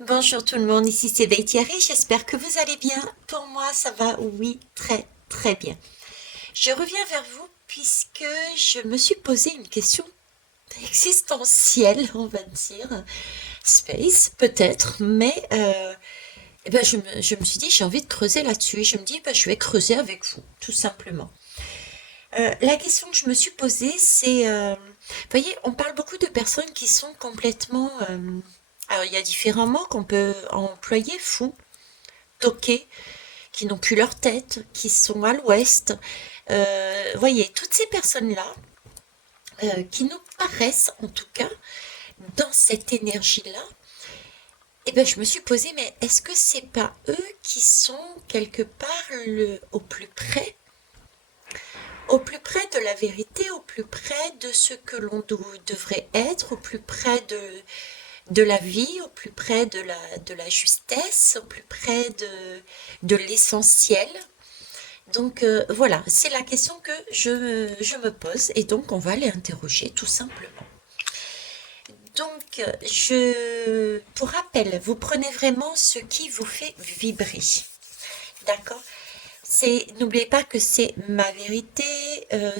Bonjour tout le monde, ici c'est Thierry, j'espère que vous allez bien. Pour moi, ça va, oui, très très bien. Je reviens vers vous puisque je me suis posé une question existentielle, on va dire. Space, peut-être, mais je me suis dit, j'ai envie de creuser là-dessus. Et je me dis, je vais creuser avec vous, tout simplement. La question que je me suis posée, c'est, vous voyez, on parle beaucoup de personnes qui sont complètement... alors, il y a différents mots qu'on peut employer, fou, toqués, qui n'ont plus leur tête, qui sont à l'ouest. Voyez, toutes ces personnes-là, qui nous paraissent, en tout cas, dans cette énergie-là, je me suis posé, mais est-ce que c'est pas eux qui sont quelque part au plus près de la vérité, au plus près de ce que l'on devrait être, au plus près de la vie, au plus près de la justesse, au plus près de l'essentiel. Donc voilà, c'est la question que je me pose et donc on va les interroger tout simplement. Donc, pour rappel, vous prenez vraiment ce qui vous fait vibrer. D'accord? N'oubliez pas que c'est ma vérité,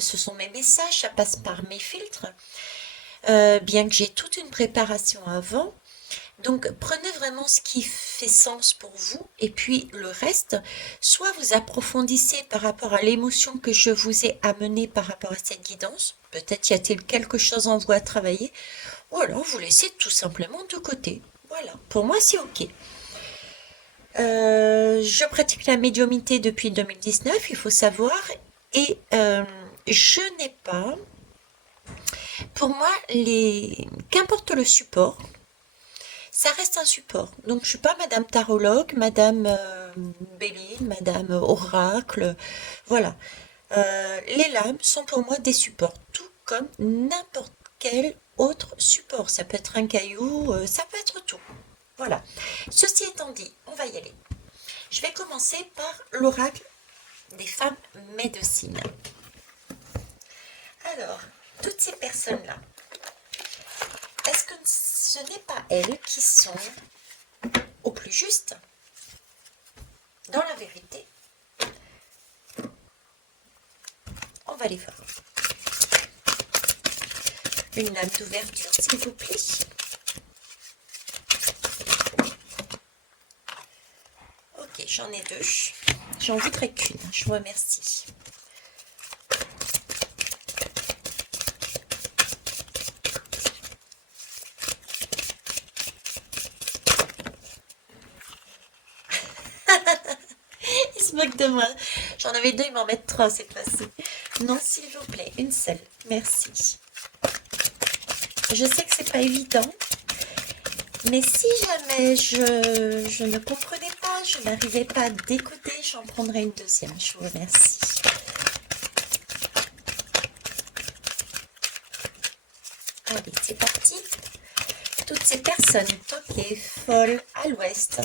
ce sont mes messages, ça passe par mes filtres, bien que j'ai toute une préparation avant. Donc, prenez vraiment ce qui fait sens pour vous et puis le reste, soit vous approfondissez par rapport à l'émotion que je vous ai amenée par rapport à cette guidance, peut-être y a-t-il quelque chose en vous à travailler, ou alors vous laissez tout simplement de côté. Voilà, pour moi c'est ok. Je pratique la médiumnité depuis 2019, il faut savoir, et je n'ai pas, pour moi, qu'importe le support, ça reste un support. Donc, je suis pas Madame Tarologue, Madame Béline, Madame Oracle. Voilà. Les lames sont pour moi des supports, tout comme n'importe quel autre support. Ça peut être un caillou, ça peut être tout. Voilà. Ceci étant dit, on va y aller. Je vais commencer par l'oracle des femmes médecines. Alors, toutes ces personnes-là, est-ce que ce n'est pas elles qui sont au plus juste dans la vérité? On va les voir. Une lame d'ouverture, s'il vous plaît. Ok, j'en ai deux. J'en voudrais qu'une. Je vous remercie. Ils se moquent de moi. J'en avais deux, ils m'en mettent trois cette fois-ci. Non, s'il vous plaît, une seule. Merci. Je sais que c'est pas évident, mais si jamais je ne comprenais pas, je n'arrivais pas à d'écouter, j'en prendrai une deuxième. Je vous remercie. Allez, c'est parti. Toutes ces personnes toquées, folles, à l'ouest,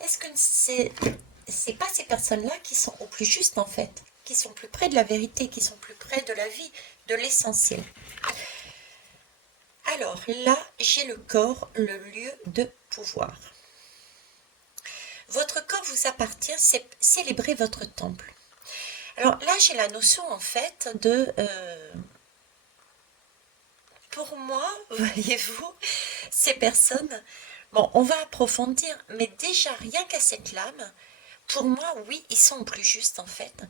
est-ce que c'est pas ces personnes-là qui sont au plus juste en fait, qui sont plus près de la vérité, qui sont plus près de la vie, de l'essentiel? Alors là, j'ai le corps, le lieu de pouvoir. Votre corps vous appartient, célébrez votre temple. Alors là, j'ai la notion en fait de... pour moi, voyez-vous, ces personnes, bon, on va approfondir, mais déjà rien qu'à cette lame, pour moi, oui, ils sont plus justes en fait.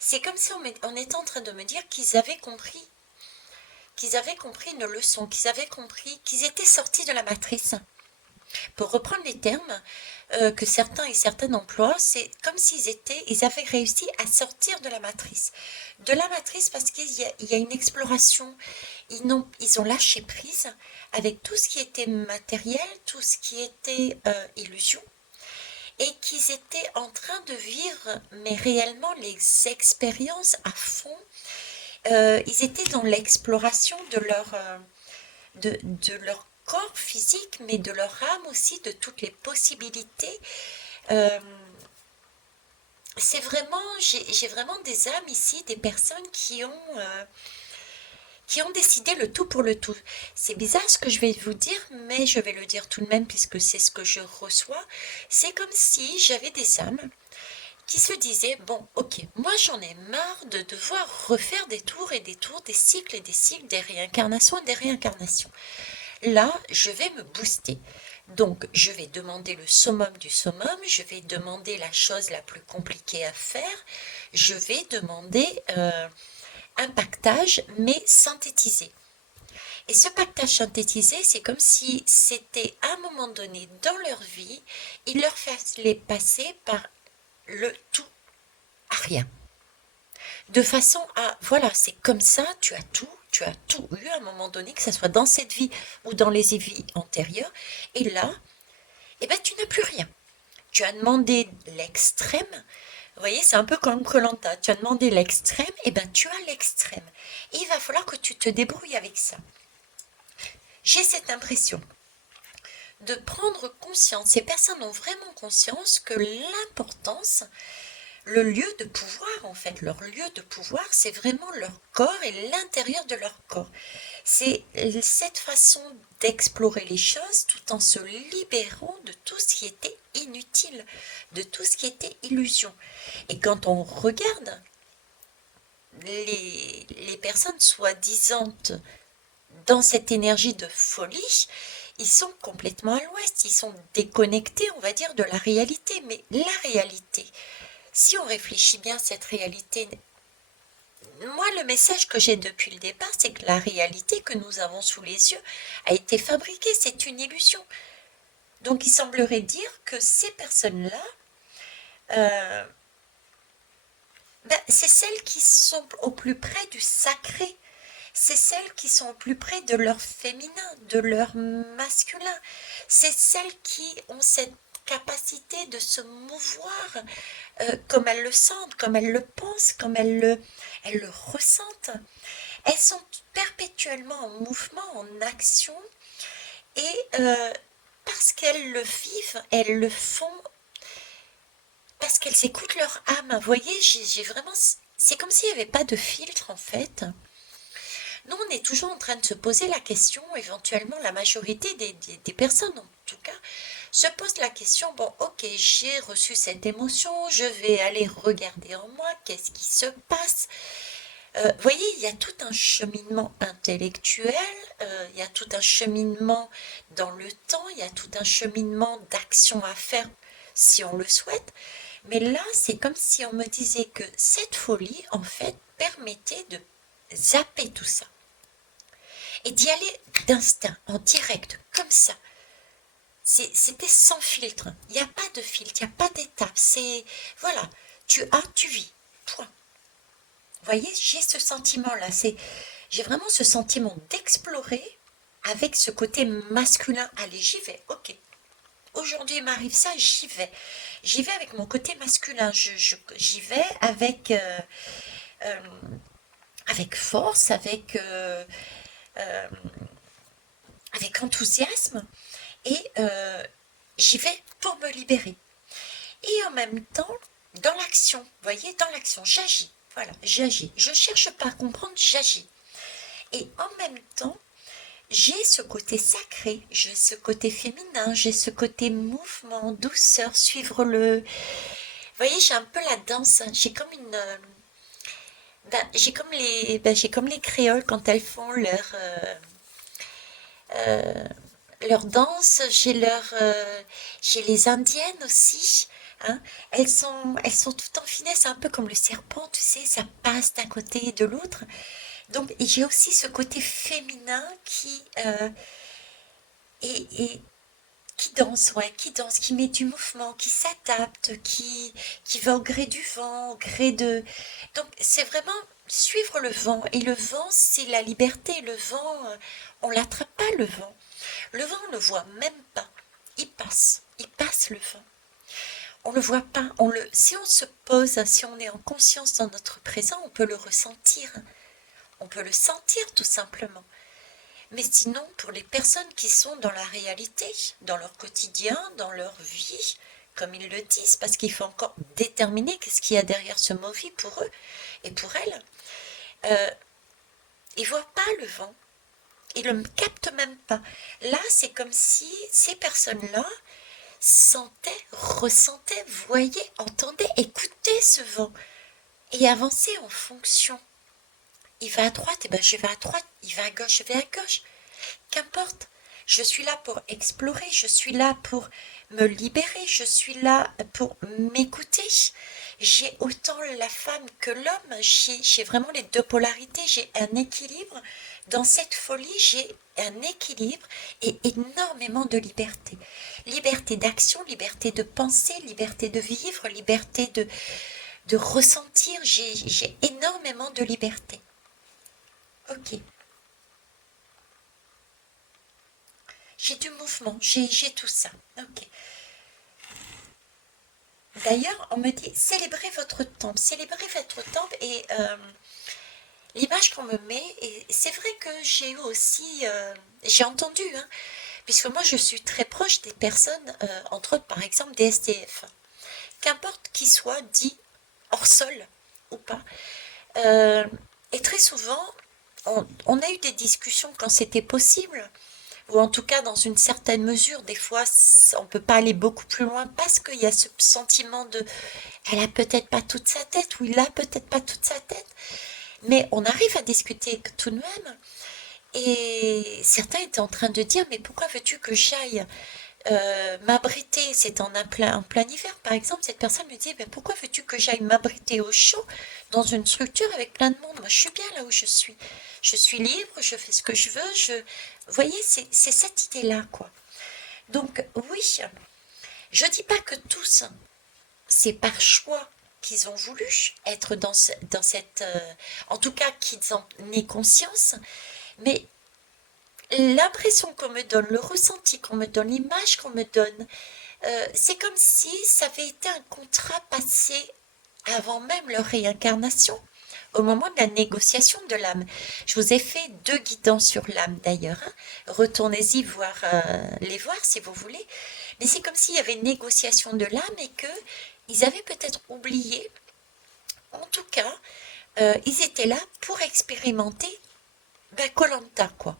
C'est comme si on était en train de me dire qu'ils avaient compris une leçon, qu'ils avaient compris qu'ils étaient sortis de la matrice. Pour reprendre les termes que certains et certaines emploient, c'est comme ils avaient réussi à sortir de la matrice. De la matrice parce qu'il y a une exploration. Ils ont lâché prise avec tout ce qui était matériel, tout ce qui était illusion, et qu'ils étaient en train de vivre, mais réellement, les expériences à fond. Ils étaient dans l'exploration de leur corps physique, mais de leur âme aussi, de toutes les possibilités. Euh, j'ai vraiment des âmes ici, des personnes qui ont décidé le tout pour le tout. C'est bizarre ce que je vais vous dire, mais je vais le dire tout de même puisque c'est ce que je reçois. C'est comme si j'avais des âmes qui se disaient, bon, ok, moi j'en ai marre de devoir refaire des tours et des tours, des cycles et des cycles, des réincarnations et des réincarnations. Là, je vais me booster. Donc, je vais demander le summum du summum, je vais demander la chose la plus compliquée à faire, je vais demander un pactage, mais synthétisé. Et ce pactage synthétisé, c'est comme si c'était à un moment donné dans leur vie, il leur fallait passer par le tout à rien. De façon à, voilà, c'est comme ça, tu as tout eu à un moment donné, que ce soit dans cette vie ou dans les vies antérieures. Et là, eh ben, tu n'as plus rien. Tu as demandé l'extrême. Vous voyez, c'est un peu comme koh. Tu as demandé l'extrême, et ben tu as l'extrême. Et il va falloir que tu te débrouilles avec ça. J'ai cette impression de prendre conscience, ces personnes ont vraiment conscience que l'importance, le lieu de pouvoir en fait, leur lieu de pouvoir, c'est vraiment leur corps et l'intérieur de leur corps. C'est cette façon d'explorer les choses tout en se libérant de tout ce qui était inutile, de tout ce qui était illusion. Et quand on regarde les personnes soi-disant dans cette énergie de folie, ils sont complètement à l'ouest, ils sont déconnectés, on va dire, de la réalité. Mais la réalité, si on réfléchit bien à cette réalité, moi, le message que j'ai depuis le départ, c'est que la réalité que nous avons sous les yeux a été fabriquée, c'est une illusion. Donc, il semblerait dire que ces personnes-là, euh, c'est celles qui sont au plus près du sacré, c'est celles qui sont au plus près de leur féminin, de leur masculin, c'est celles qui ont cette capacité de se mouvoir comme elles le sentent, comme elles le pensent, comme elles le ressentent. Elles sont perpétuellement en mouvement, en action, et parce qu'elles le vivent, elles le font, parce qu'elles écoutent leur âme. Vous voyez, j'ai vraiment... C'est comme s'il n'y avait pas de filtre, en fait. Nous, on est toujours en train de se poser la question, éventuellement, la majorité des personnes, en tout cas, se pose la question, bon, ok, j'ai reçu cette émotion, je vais aller regarder en moi, qu'est-ce qui se passe. Vous voyez, il y a tout un cheminement intellectuel, il y a tout un cheminement dans le temps, il y a tout un cheminement d'action à faire si on le souhaite. Mais là, c'est comme si on me disait que cette folie, en fait, permettait de zapper tout ça et d'y aller d'instinct, en direct, comme ça. C'était sans filtre. Il n'y a pas de filtre, il n'y a pas d'étape. C'est, voilà, tu as, tu vis. Point. Vous voyez, j'ai ce sentiment-là. J'ai vraiment ce sentiment d'explorer avec ce côté masculin. Allez, j'y vais, ok. Aujourd'hui, il m'arrive ça, j'y vais. J'y vais avec mon côté masculin. J'y vais euh, avec force, avec enthousiasme. Et j'y vais pour me libérer. Et en même temps, dans l'action, vous voyez, dans l'action, j'agis. Voilà, j'agis. Je ne cherche pas à comprendre, j'agis. Et en même temps, j'ai ce côté sacré, j'ai ce côté féminin, j'ai ce côté mouvement, douceur, suivre le... Vous voyez, j'ai un peu la danse, j'ai comme une... j'ai comme les créoles quand elles font euh, leur danse, j'ai les indiennes aussi, hein. Elles sont toutes en finesse, un peu comme le serpent, tu sais, ça passe d'un côté et de l'autre. Donc j'ai aussi ce côté féminin et qui danse, ouais, qui danse, qui met du mouvement, qui s'adapte, qui va au gré du vent, au gré de... Donc c'est vraiment suivre le vent. Et le vent, c'est la liberté. Le vent, on l'attrape pas, le vent. Le vent, on le voit même pas. Il passe le vent. On le voit pas. Si on se pose, si on est en conscience dans notre présent, on peut le ressentir. On peut le sentir tout simplement. Mais sinon, pour les personnes qui sont dans la réalité, dans leur quotidien, dans leur vie, comme ils le disent, parce qu'il faut encore déterminer qu'est-ce qu'il y a derrière ce mot vie pour eux et pour elles, euh, Ils ne voient pas le vent. Ils ne le captent même pas. Là, c'est comme si ces personnes-là sentaient, ressentaient, voyaient, entendaient, écoutaient ce vent et avançaient en fonction. Il va à droite, et ben je vais à droite. Il va à gauche, je vais à gauche. Qu'importe. Je suis là pour explorer, je suis là pour me libérer, je suis là pour m'écouter. J'ai autant la femme que l'homme, j'ai vraiment les deux polarités, j'ai un équilibre. Dans cette folie, j'ai un équilibre et énormément de liberté. Liberté d'action, liberté de penser, liberté de vivre, liberté de ressentir. J'ai énormément de liberté. Ok. J'ai du mouvement, j'ai tout ça. Ok. D'ailleurs, on me dit célébrez votre temple, et l'image qu'on me met, et c'est vrai que j'ai eu aussi, j'ai entendu, hein, puisque moi je suis très proche des personnes, entre autres par exemple des SDF, qu'importe qu'ils soient dits hors sol ou pas. Euh, et très souvent, on a eu des discussions quand c'était possible, ou en tout cas dans une certaine mesure. Des fois, on ne peut pas aller beaucoup plus loin parce qu'il y a ce sentiment de elle a peut-être pas toute sa tête, ou il a peut-être pas toute sa tête, mais on arrive à discuter tout de même. Et certains étaient en train de dire mais pourquoi veux-tu que j'aille m'abriter, c'est en plein hiver par exemple, cette personne me dit mais pourquoi veux-tu que j'aille m'abriter au chaud dans une structure avec plein de monde, moi je suis bien là où je suis libre, je fais ce que je veux, vous voyez, c'est cette idée-là quoi. Donc oui, je dis pas que tous, c'est par choix qu'ils ont voulu être dans cette, en tout cas qu'ils en aient conscience, mais l'impression qu'on me donne, le ressenti qu'on me donne, l'image qu'on me donne, c'est comme si ça avait été un contrat passé avant même leur réincarnation, au moment de la négociation de l'âme. Je vous ai fait 2 guidants sur l'âme d'ailleurs, hein. Retournez-y voir, les voir si vous voulez. Mais c'est comme s'il y avait une négociation de l'âme et que ils avaient peut-être oublié. En tout cas, ils étaient là pour expérimenter koh quoi.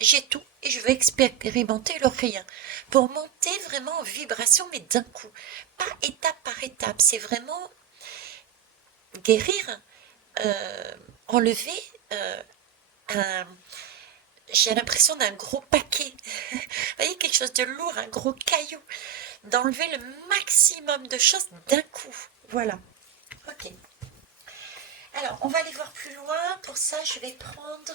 J'ai tout et je veux expérimenter le rien pour monter vraiment en vibration, mais d'un coup, pas étape par étape. C'est vraiment guérir, enlever un, j'ai l'impression d'un gros paquet. Vous voyez, quelque chose de lourd, un gros caillou, d'enlever le maximum de choses d'un coup. Voilà. Ok. Alors, on va aller voir plus loin. Pour ça, je vais prendre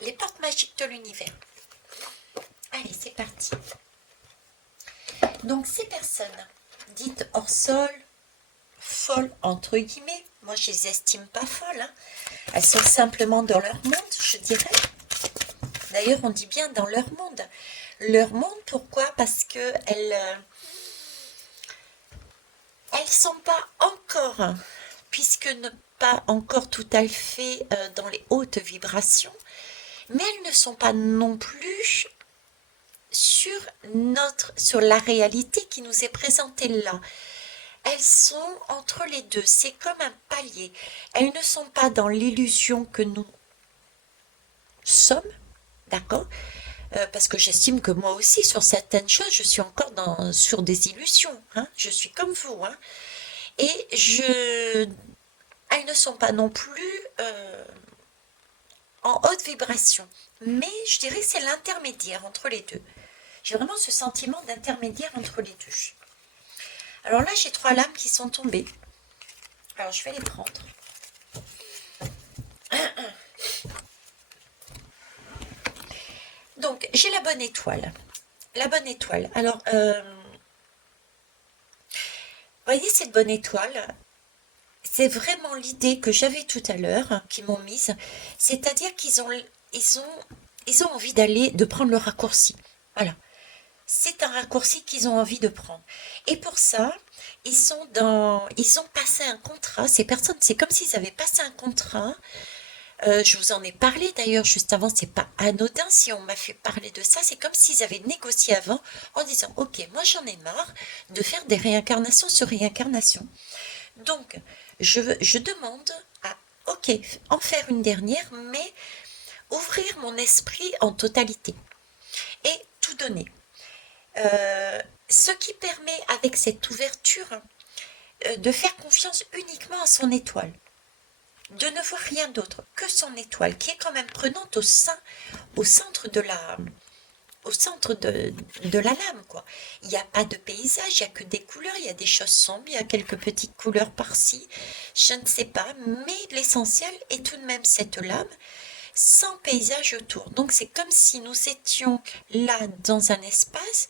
les portes magiques de l'univers. Allez, c'est parti. Donc, ces personnes dites hors sol, folles entre guillemets, moi je les estime pas folles, hein. Elles sont simplement dans leur monde, je dirais. D'ailleurs, on dit bien dans leur monde. Leur monde, pourquoi? Parce que elles sont pas encore, puisque ne pas encore tout à fait dans les hautes vibrations, mais elles ne sont pas non plus sur la réalité qui nous est présentée là. Elles sont entre les deux, c'est comme un palier. Elles ne sont pas dans l'illusion que nous sommes, d'accord? Parce que j'estime que moi aussi, sur certaines choses, je suis encore sur des illusions, hein. Je suis comme vous, hein. Et elles ne sont pas non plus en haute vibration. Mais je dirais que c'est l'intermédiaire entre les deux. J'ai vraiment ce sentiment d'intermédiaire entre les deux. Alors là, j'ai 3 lames qui sont tombées. Alors, je vais les prendre. Donc, j'ai la bonne étoile. La bonne étoile. Alors, voyez cette bonne étoile, c'est vraiment l'idée que j'avais tout à l'heure, hein, qu'ils m'ont mise. C'est-à-dire ils ont envie de prendre le raccourci. Voilà. C'est un raccourci qu'ils ont envie de prendre. Et pour ça, ils ont passé un contrat. Ces personnes, c'est comme s'ils avaient passé un contrat. Je vous en ai parlé d'ailleurs juste avant, c'est pas anodin si on m'a fait parler de ça. C'est comme s'ils avaient négocié avant en disant ok, moi j'en ai marre de faire des réincarnations sur réincarnations. Donc, je demande à ok, en faire une dernière, mais ouvrir mon esprit en totalité et tout donner. Ce qui permet avec cette ouverture de faire confiance uniquement à son étoile, de ne voir rien d'autre que son étoile, qui est quand même prenante au centre de la lame, quoi. Il n'y a pas de paysage, il n'y a que des couleurs, il y a des choses sombres, il y a quelques petites couleurs par-ci, je ne sais pas, mais l'essentiel est tout de même cette lame, sans paysage autour. Donc c'est comme si nous étions là dans un espace,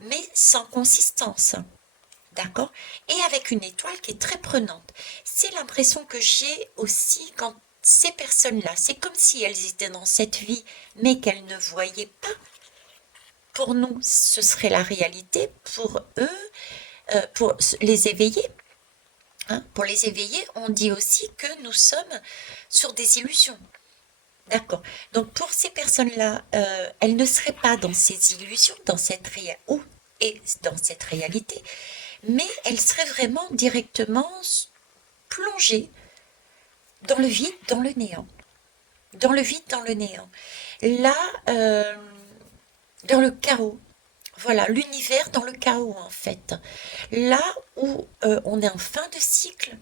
mais sans consistance. D'accord? Et avec une étoile qui est très prenante. C'est l'impression que j'ai aussi quand ces personnes-là, c'est comme si elles étaient dans cette vie, mais qu'elles ne voyaient pas. Pour nous, ce serait la réalité. Pour eux, pour les éveiller, hein, pour les éveiller, on dit aussi que nous sommes sur des illusions. D'accord. Donc pour ces personnes-là, elles ne seraient pas dans ces illusions, dans cette et dans cette réalité, mais elles seraient vraiment directement plongées dans le vide, dans le néant. Dans le vide, dans le néant. Là, dans le chaos. Voilà, l'univers dans le chaos en fait. Là où on est en fin de cycle,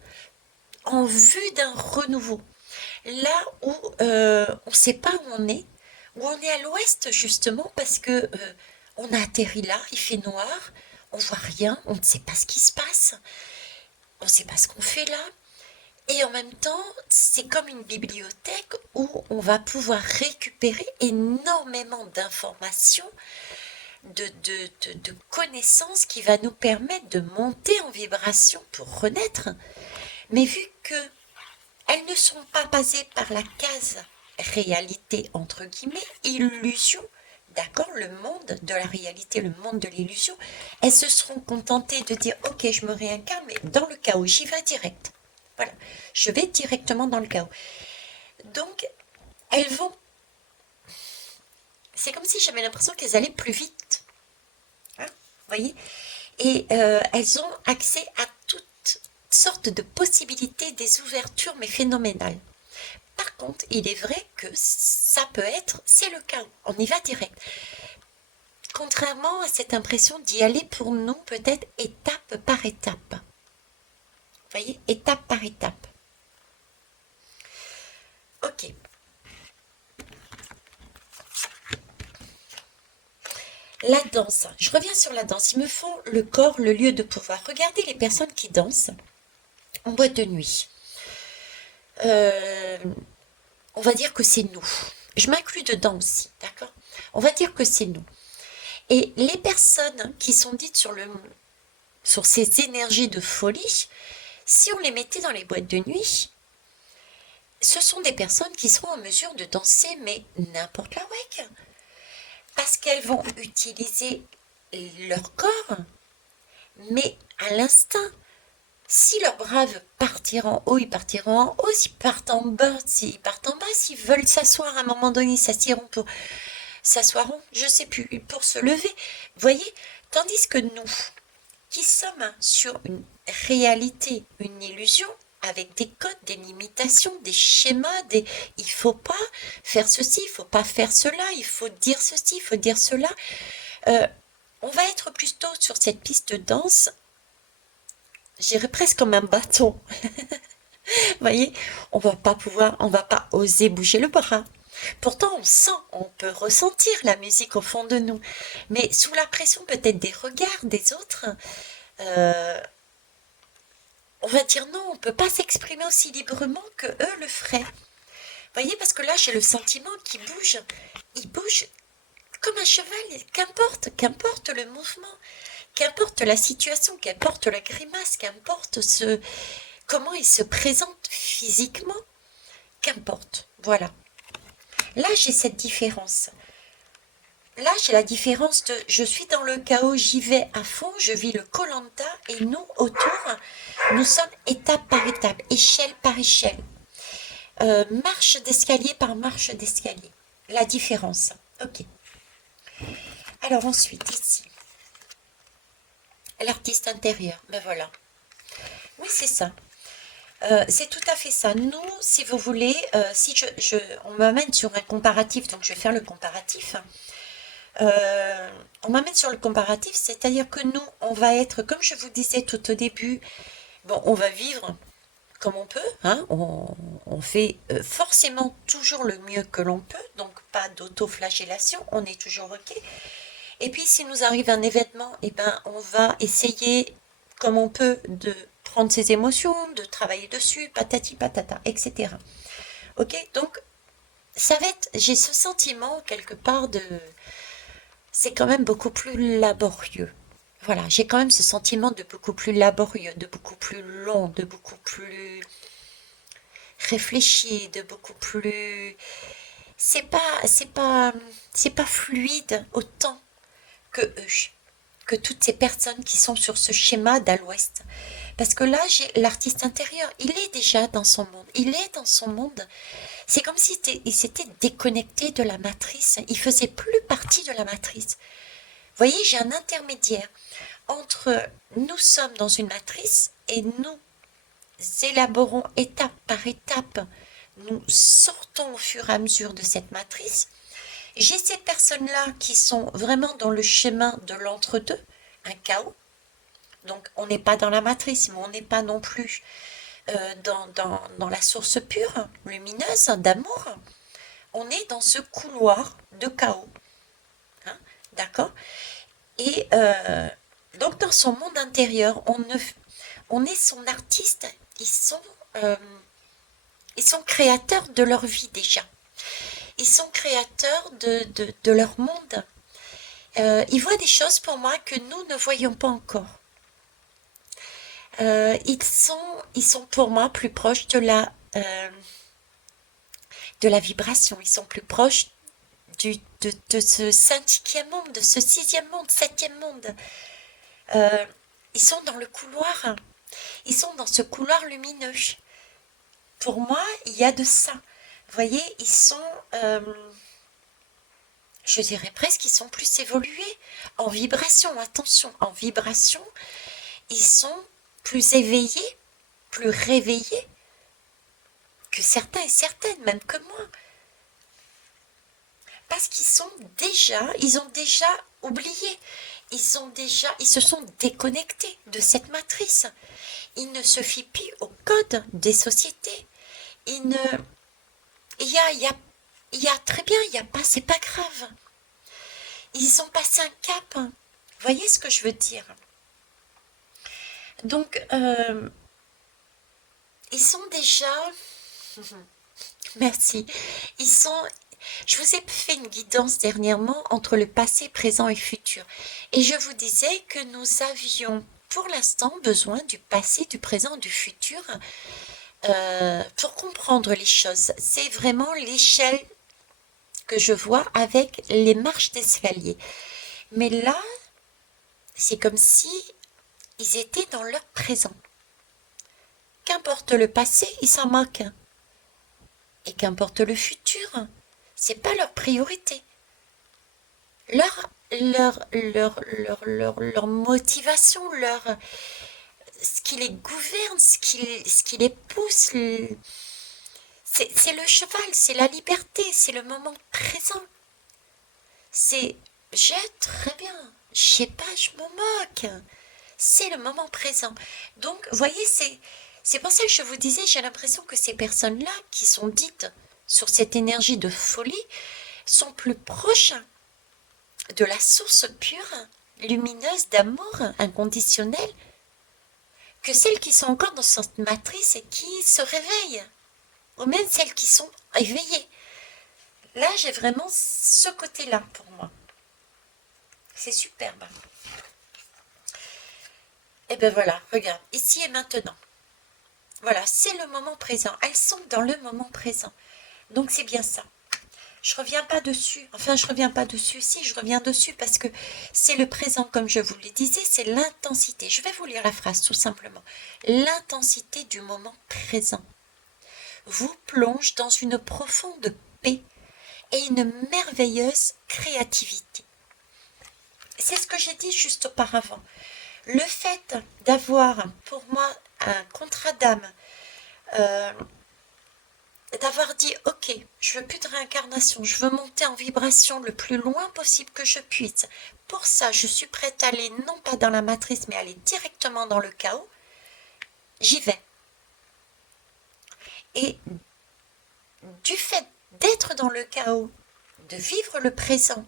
en vue d'un renouveau. Là où on ne sait pas où on est à l'ouest justement parce que on a atterri là, il fait noir, on voit rien, on ne sait pas ce qui se passe, on ne sait pas ce qu'on fait là. Et en même temps, c'est comme une bibliothèque où on va pouvoir récupérer énormément d'informations, de connaissances qui va nous permettre de monter en vibration pour renaître. Mais vu que elles ne sont pas basées par la case réalité, entre guillemets, illusion, d'accord, le monde de la réalité, le monde de l'illusion, elles se seront contentées de dire, ok, je me réincarne, mais dans le chaos, j'y vais direct. Voilà, je vais directement dans le chaos. Donc, elles vont... C'est comme si j'avais l'impression qu'elles allaient plus vite. Hein, vous voyez? Et elles ont accès à toutes sortes de possibilités, des ouvertures, mais phénoménales. Par contre, il est vrai que ça peut être, c'est le chaos, on y va direct. Contrairement à cette impression d'y aller pour nous, peut-être étape par étape. Vous voyez, étape par étape. Ok. La danse. Je reviens sur la danse. Ils me font le corps, le lieu de pouvoir. Regardez les personnes qui dansent en boîte de nuit. Euh, on va dire que c'est nous. Je m'inclus dedans aussi, d'accord? On va dire que c'est nous. Et les personnes qui sont dites sur ces énergies de folie, si on les mettait dans les boîtes de nuit, ce sont des personnes qui seront en mesure de danser, mais n'importe la wake. Parce qu'elles vont utiliser leur corps, mais à l'instinct. Si leurs bras veulent partir en haut, ils partiront en haut. S'ils partent en bas, s'ils partent en bas. S'ils veulent s'asseoir à un moment donné, ils s'assieront pour s'asseoiront, je sais plus, pour se lever. Vous voyez? Tandis que nous, qui sommes sur une réalité, une illusion, avec des codes, des limitations, des schémas, il faut pas faire ceci, il faut pas faire cela, il faut dire ceci, il faut dire cela. On va être plutôt sur cette piste de danse, j'irais presque comme un bâton. Vous voyez, on va pas oser bouger le bras. Pourtant, on sent, on peut ressentir la musique au fond de nous, mais sous la pression peut-être des regards des autres, euh, on va dire non, on ne peut pas s'exprimer aussi librement que eux le feraient. Vous voyez, parce que là, j'ai le sentiment qu'il bouge, il bouge comme un cheval, qu'importe le mouvement, qu'importe la situation, qu'importe la grimace, qu'importe comment il se présente physiquement, qu'importe. Voilà. Là, j'ai cette différence. Là, j'ai la différence de je suis dans le chaos, j'y vais à fond, je vis le koh et nous, autour, nous sommes étape par étape, échelle par échelle, marche d'escalier par marche d'escalier. La différence. Ok. Alors ensuite, ici, l'artiste intérieur. Ben voilà. Oui, c'est ça. C'est tout à fait ça. Nous, si vous voulez, si on m'amène sur un comparatif, donc je vais faire le comparatif. Euh, on m'amène sur le comparatif, c'est-à-dire que nous, on va être, comme je vous disais tout au début, bon, on va vivre comme on peut, hein, on fait forcément toujours le mieux que l'on peut, donc pas d'autoflagellation, on est toujours OK. Et puis si nous arrive un événement, eh ben, on va essayer comme on peut de prendre ses émotions, de travailler dessus, patati patata, etc. OK, donc ça va être, j'ai ce sentiment quelque part de, c'est quand même beaucoup plus laborieux. Voilà, j'ai quand même ce sentiment de beaucoup plus laborieux, de beaucoup plus long, de beaucoup plus réfléchi, de beaucoup plus. C'est pas fluide autant que eux, que toutes ces personnes qui sont sur ce schéma d'à l'ouest. Parce que là, j'ai l'artiste intérieur, il est déjà dans son monde, il est dans son monde. C'est comme s'il s'était déconnecté de la matrice, il faisait plus partie de la matrice. Vous voyez, j'ai un intermédiaire entre nous sommes dans une matrice et nous élaborons étape par étape, nous sortons au fur et à mesure de cette matrice. J'ai ces personnes-là qui sont vraiment dans le chemin de l'entre-deux, un chaos. Donc on n'est pas dans la matrice, mais on n'est pas non plus dans la source pure, lumineuse, d'amour. On est dans ce couloir de chaos. Hein, d'accord. Et donc dans son monde intérieur, on est son artiste. Ils sont, euh, ils sont créateurs de leur vie déjà. Ils sont créateurs de leur monde. Ils voient des choses pour moi que nous ne voyons pas encore. Ils sont pour moi plus proches de la vibration. Ils sont plus proches de ce cinquième monde, de ce sixième monde, septième monde. Euh, ils sont dans le couloir. Ils sont dans ce couloir lumineux. Pour moi, il y a de ça. Vous voyez, ils sont, je dirais presque, ils sont plus évolués en vibration. Attention, en vibration, ils sont plus éveillés, plus réveillés que certains et certaines, même que moi. Parce ils ont déjà oublié, ils se sont déconnectés de cette matrice. Ils ne se fient plus au code des sociétés. Ils ne, il y a très bien, il y a pas, c'est pas grave. Ils ont passé un cap. Vous voyez ce que je veux dire? Donc, ils sont déjà, merci, ils sont, je vous ai fait une guidance dernièrement entre le passé, présent et futur. Et je vous disais que nous avions pour l'instant besoin du passé, du présent, du futur pour comprendre les choses. C'est vraiment l'échelle que je vois avec les marches d'escalier. Mais là, c'est comme si ils étaient dans leur présent. Qu'importe le passé, ils s'en moquent. Et qu'importe le futur, c'est pas leur priorité. Leur motivation, ce qui les gouverne, ce qui les pousse, c'est le cheval, c'est la liberté, c'est le moment présent. C'est, j'ai très bien, je sais pas, je me moque. C'est le moment présent. Donc, vous voyez, c'est pour ça que je vous disais, j'ai l'impression que ces personnes-là, qui sont dites sur cette énergie de folie, sont plus proches de la source pure, lumineuse d'amour inconditionnel, que celles qui sont encore dans cette matrice et qui se réveillent, ou même celles qui sont éveillées. Là, j'ai vraiment ce côté-là pour moi. C'est superbe. Et ben voilà, regarde, ici et maintenant. Voilà, c'est le moment présent. Elles sont dans le moment présent. Donc c'est bien ça. Je reviens pas dessus. Enfin, je reviens pas dessus. Si, je reviens dessus parce que c'est le présent, comme je vous le disais, c'est l'intensité. Je vais vous lire la phrase tout simplement. L'intensité du moment présent vous plonge dans une profonde paix et une merveilleuse créativité. C'est ce que j'ai dit juste auparavant. Le fait d'avoir, pour moi, un contrat d'âme euh, d'avoir dit, ok, je veux plus de réincarnation, je veux monter en vibration le plus loin possible que je puisse. Pour ça, je suis prête à aller non pas dans la matrice, mais aller directement dans le chaos. J'y vais. Et du fait d'être dans le chaos, de vivre le présent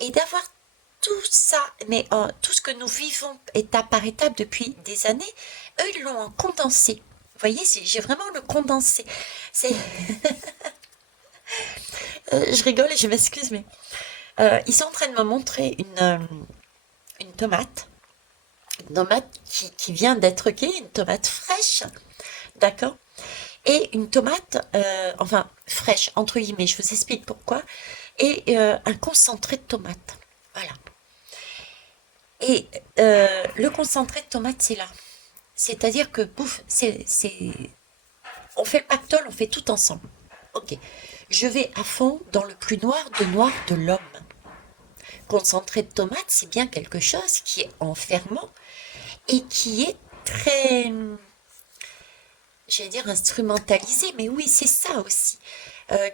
et d'avoir tout ça, mais tout ce que nous vivons étape par étape depuis des années, eux, ils l'ont en condensé. Vous voyez, j'ai vraiment le condensé. C'est, je rigole et je m'excuse, mais ils sont en train de me montrer une tomate. Une tomate qui vient d'être cueillie, une tomate fraîche, d'accord? Et une tomate, enfin fraîche, entre guillemets, je vous explique pourquoi, et un concentré de tomate. Voilà. Et le concentré de tomate, c'est là. C'est-à-dire que, bouf, on fait le pactole, on fait tout ensemble. Ok. Je vais à fond dans le plus noir de l'homme. Concentré de tomate, c'est bien quelque chose qui est enfermant et qui est très, j'allais dire instrumentalisé, mais oui, c'est ça aussi,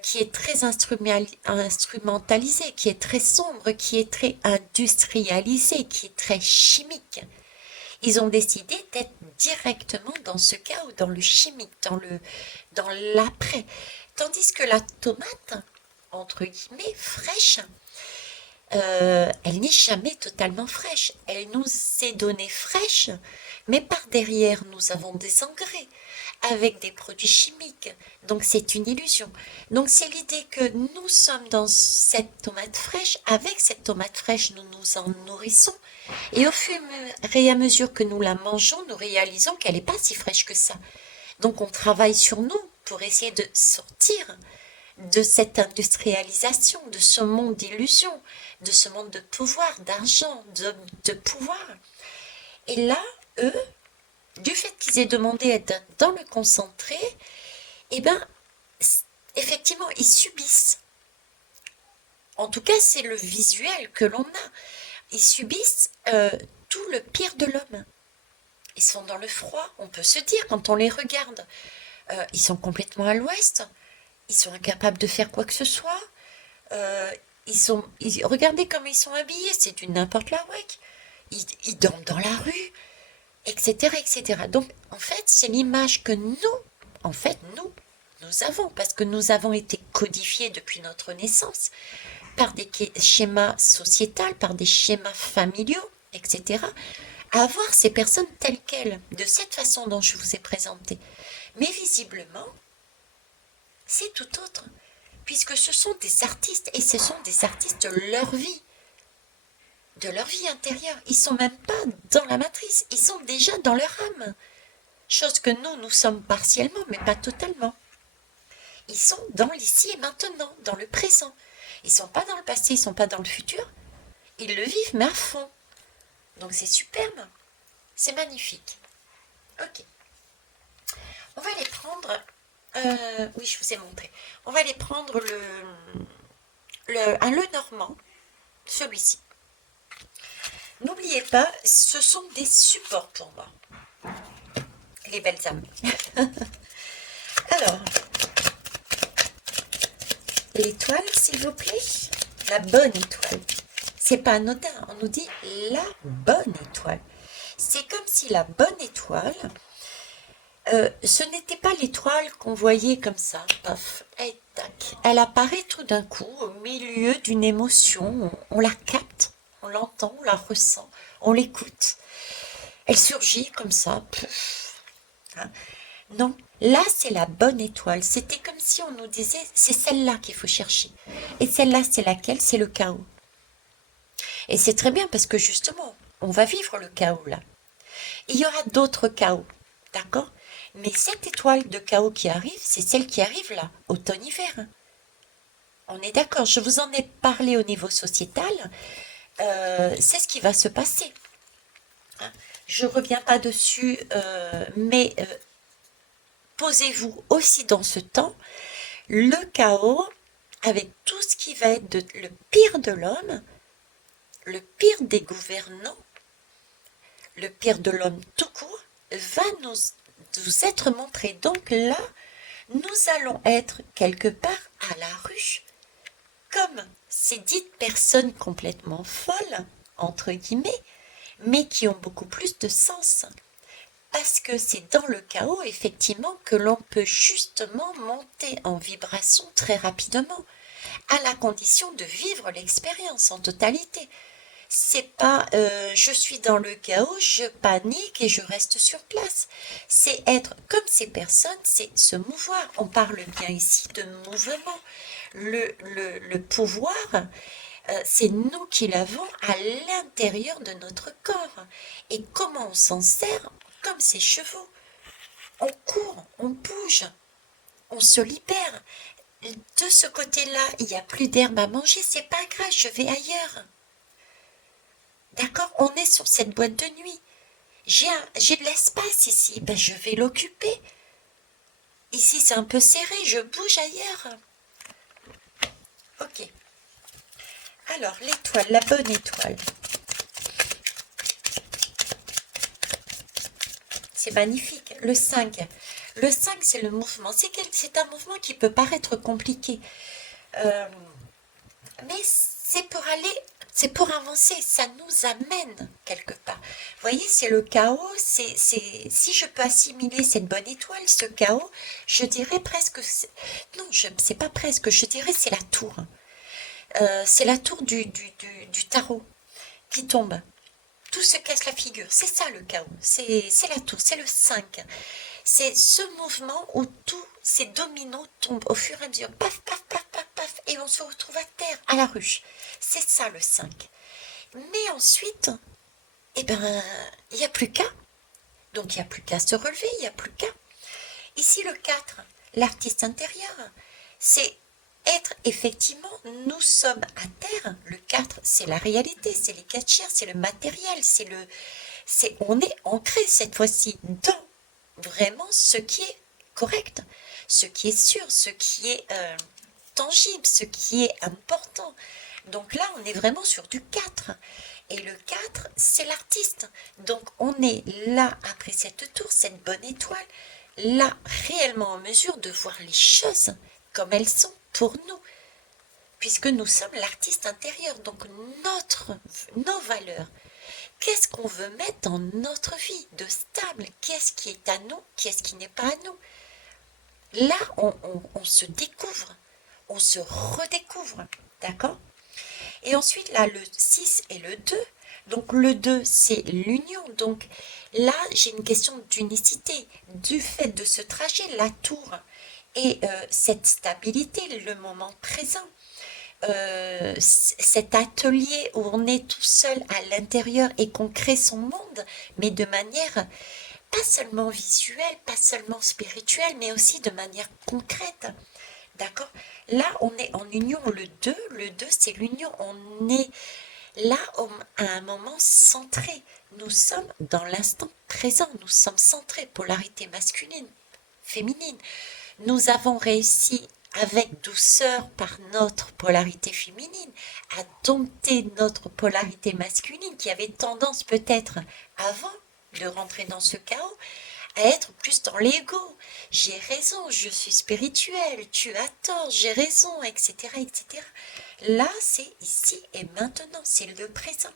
qui est très instrumentalisé, qui est très sombre, qui est très industrialisé, qui est très chimique. Ils ont décidé d'être directement dans ce cas ou dans le chimique, dans l'après. Tandis que la tomate, entre guillemets, fraîche, elle n'est jamais totalement fraîche. Elle nous est donnée fraîche, mais par derrière, nous avons des engrais avec des produits chimiques. Donc c'est une illusion. Donc c'est l'idée que nous sommes dans cette tomate fraîche. Avec cette tomate fraîche, nous nous en nourrissons. Et au fur et à mesure que nous la mangeons, nous réalisons qu'elle n'est pas si fraîche que ça. Donc on travaille sur nous pour essayer de sortir de cette industrialisation, de ce monde d'illusions, de ce monde de pouvoir, d'argent, de pouvoir. Et là, eux, du fait qu'ils aient demandé d'être dans le concentré, eh bien, effectivement, ils subissent. En tout cas, c'est le visuel que l'on a. Ils subissent tout le pire de l'homme. Ils sont dans le froid, on peut se dire, quand on les regarde. Ils sont complètement à l'ouest. Ils sont incapables de faire quoi que ce soit. Regardez comment ils sont habillés, c'est du n'importe la ouek. Ils dorment dans la rue, etc., etc. Donc, en fait, c'est l'image que nous avons, parce que nous avons été codifiés depuis notre naissance par des schémas sociétals, par des schémas familiaux, etc., à voir ces personnes telles quelles, de cette façon dont je vous ai présenté. Mais visiblement, c'est tout autre, puisque ce sont des artistes, et ce sont des artistes de leur vie intérieure. Ils sont même pas dans la matrice, ils sont déjà dans leur âme. Chose que nous sommes partiellement, mais pas totalement. Ils sont dans l'ici et maintenant, dans le présent. Ils sont pas dans le passé, ils sont pas dans le futur. Ils le vivent, mais à fond. Donc c'est superbe. C'est magnifique. Ok. On va les prendre. Oui, je vous ai montré. On va les prendre un le normand, celui-ci. N'oubliez pas, ce sont des supports pour moi. Les belles âmes. Alors, l'étoile, s'il vous plaît. La bonne étoile. C'est pas anodin, on nous dit la bonne étoile. C'est comme si la bonne étoile, ce n'était pas l'étoile qu'on voyait comme ça, paf, et tac. Elle apparaît tout d'un coup au milieu d'une émotion, on la capte, on l'entend, on la ressent, on l'écoute. Elle surgit comme ça, paf, hein. Non, là c'est la bonne étoile. C'était comme si on nous disait, c'est celle-là qu'il faut chercher. Et celle-là, c'est laquelle? C'est le chaos. Et c'est très bien parce que justement, on va vivre le chaos là. Il y aura d'autres chaos, d'accord? Mais cette étoile de chaos qui arrive, c'est celle qui arrive là, automne-hiver. On est d'accord, je vous en ai parlé au niveau sociétal, c'est ce qui va se passer. Hein. Je ne reviens pas dessus, mais posez-vous aussi dans ce temps le chaos avec tout ce qui va être le pire de l'homme, le pire des gouvernants, le pire de l'homme tout court, va nous nous être montré. Donc là, nous allons être quelque part à la ruche, comme ces dites personnes complètement folles, entre guillemets, mais qui ont beaucoup plus de sens. Parce que c'est dans le chaos, effectivement, que l'on peut justement monter en vibration très rapidement, à la condition de vivre l'expérience en totalité. C'est pas je suis dans le chaos, je panique et je reste sur place. C'est être comme ces personnes, c'est se mouvoir. On parle bien ici de mouvement. Le pouvoir, c'est nous qui l'avons à l'intérieur de notre corps. Et comment on s'en sert? Comme ces chevaux. On court, on bouge, on se libère. De ce côté-là, il n'y a plus d'herbe à manger, c'est pas grave, je vais ailleurs. D'accord? On est sur cette boîte de nuit. J'ai de l'espace ici, ben je vais l'occuper. Ici c'est un peu serré, je bouge ailleurs. Ok. Alors l'étoile, la bonne étoile. C'est magnifique. Le 5. Le 5 c'est le mouvement. C'est un mouvement qui peut paraître compliqué. Mais c'est pour avancer, ça nous amène quelque part. Vous voyez, c'est le chaos, si je peux assimiler cette bonne étoile, ce chaos, je dirais presque, non, c'est pas presque, je dirais c'est la tour. C'est la tour du tarot qui tombe. Tout se casse la figure, c'est ça le chaos, c'est la tour, c'est le 5. C'est ce mouvement où tous ces dominos tombent au fur et à mesure, paf, paf, paf, paf, paf, et on se retrouve à terre, à la ruche. C'est ça le 5. Mais ensuite, eh ben, il n'y a plus qu'à. Donc il n'y a plus qu'à se relever, il n'y a plus qu'à. Ici le 4, l'artiste intérieur, c'est être effectivement, nous sommes à terre. Le 4, c'est la réalité, c'est les 4 chairs, c'est le matériel, on est ancré cette fois-ci dans vraiment ce qui est correct, ce qui est sûr, ce qui est tangible, ce qui est important. Donc là, on est vraiment sur du 4. Et le 4, c'est l'artiste. Donc on est là, après cette tour, cette bonne étoile, là, réellement en mesure de voir les choses comme elles sont pour nous. Puisque nous sommes l'artiste intérieur, donc nos valeurs. Qu'est-ce qu'on veut mettre dans notre vie de stable? Qu'est-ce qui est à nous? Qu'est-ce qui n'est pas à nous? Là, on se découvre, on se redécouvre, d'accord? Et ensuite, là, le 6 et le 2. Donc, le 2, c'est l'union. Donc, là, j'ai une question d'unicité. Du fait de ce trajet, la tour et cette stabilité, le moment présent, cet atelier où on est tout seul à l'intérieur et qu'on crée son monde, mais de manière pas seulement visuelle, pas seulement spirituelle, mais aussi de manière concrète. D'accord? Là, on est en union, le 2. Le 2, c'est l'union. On est là à un moment centré. Nous sommes dans l'instant présent. Nous sommes centrés. Polarité masculine, féminine. Nous avons réussi avec douceur par notre polarité féminine à dompter notre polarité masculine qui avait tendance peut-être avant de rentrer dans ce chaos à être plus dans l'ego. J'ai raison, je suis spirituelle, tu as tort, j'ai raison, etc., etc. Là, c'est ici et maintenant, c'est le présent.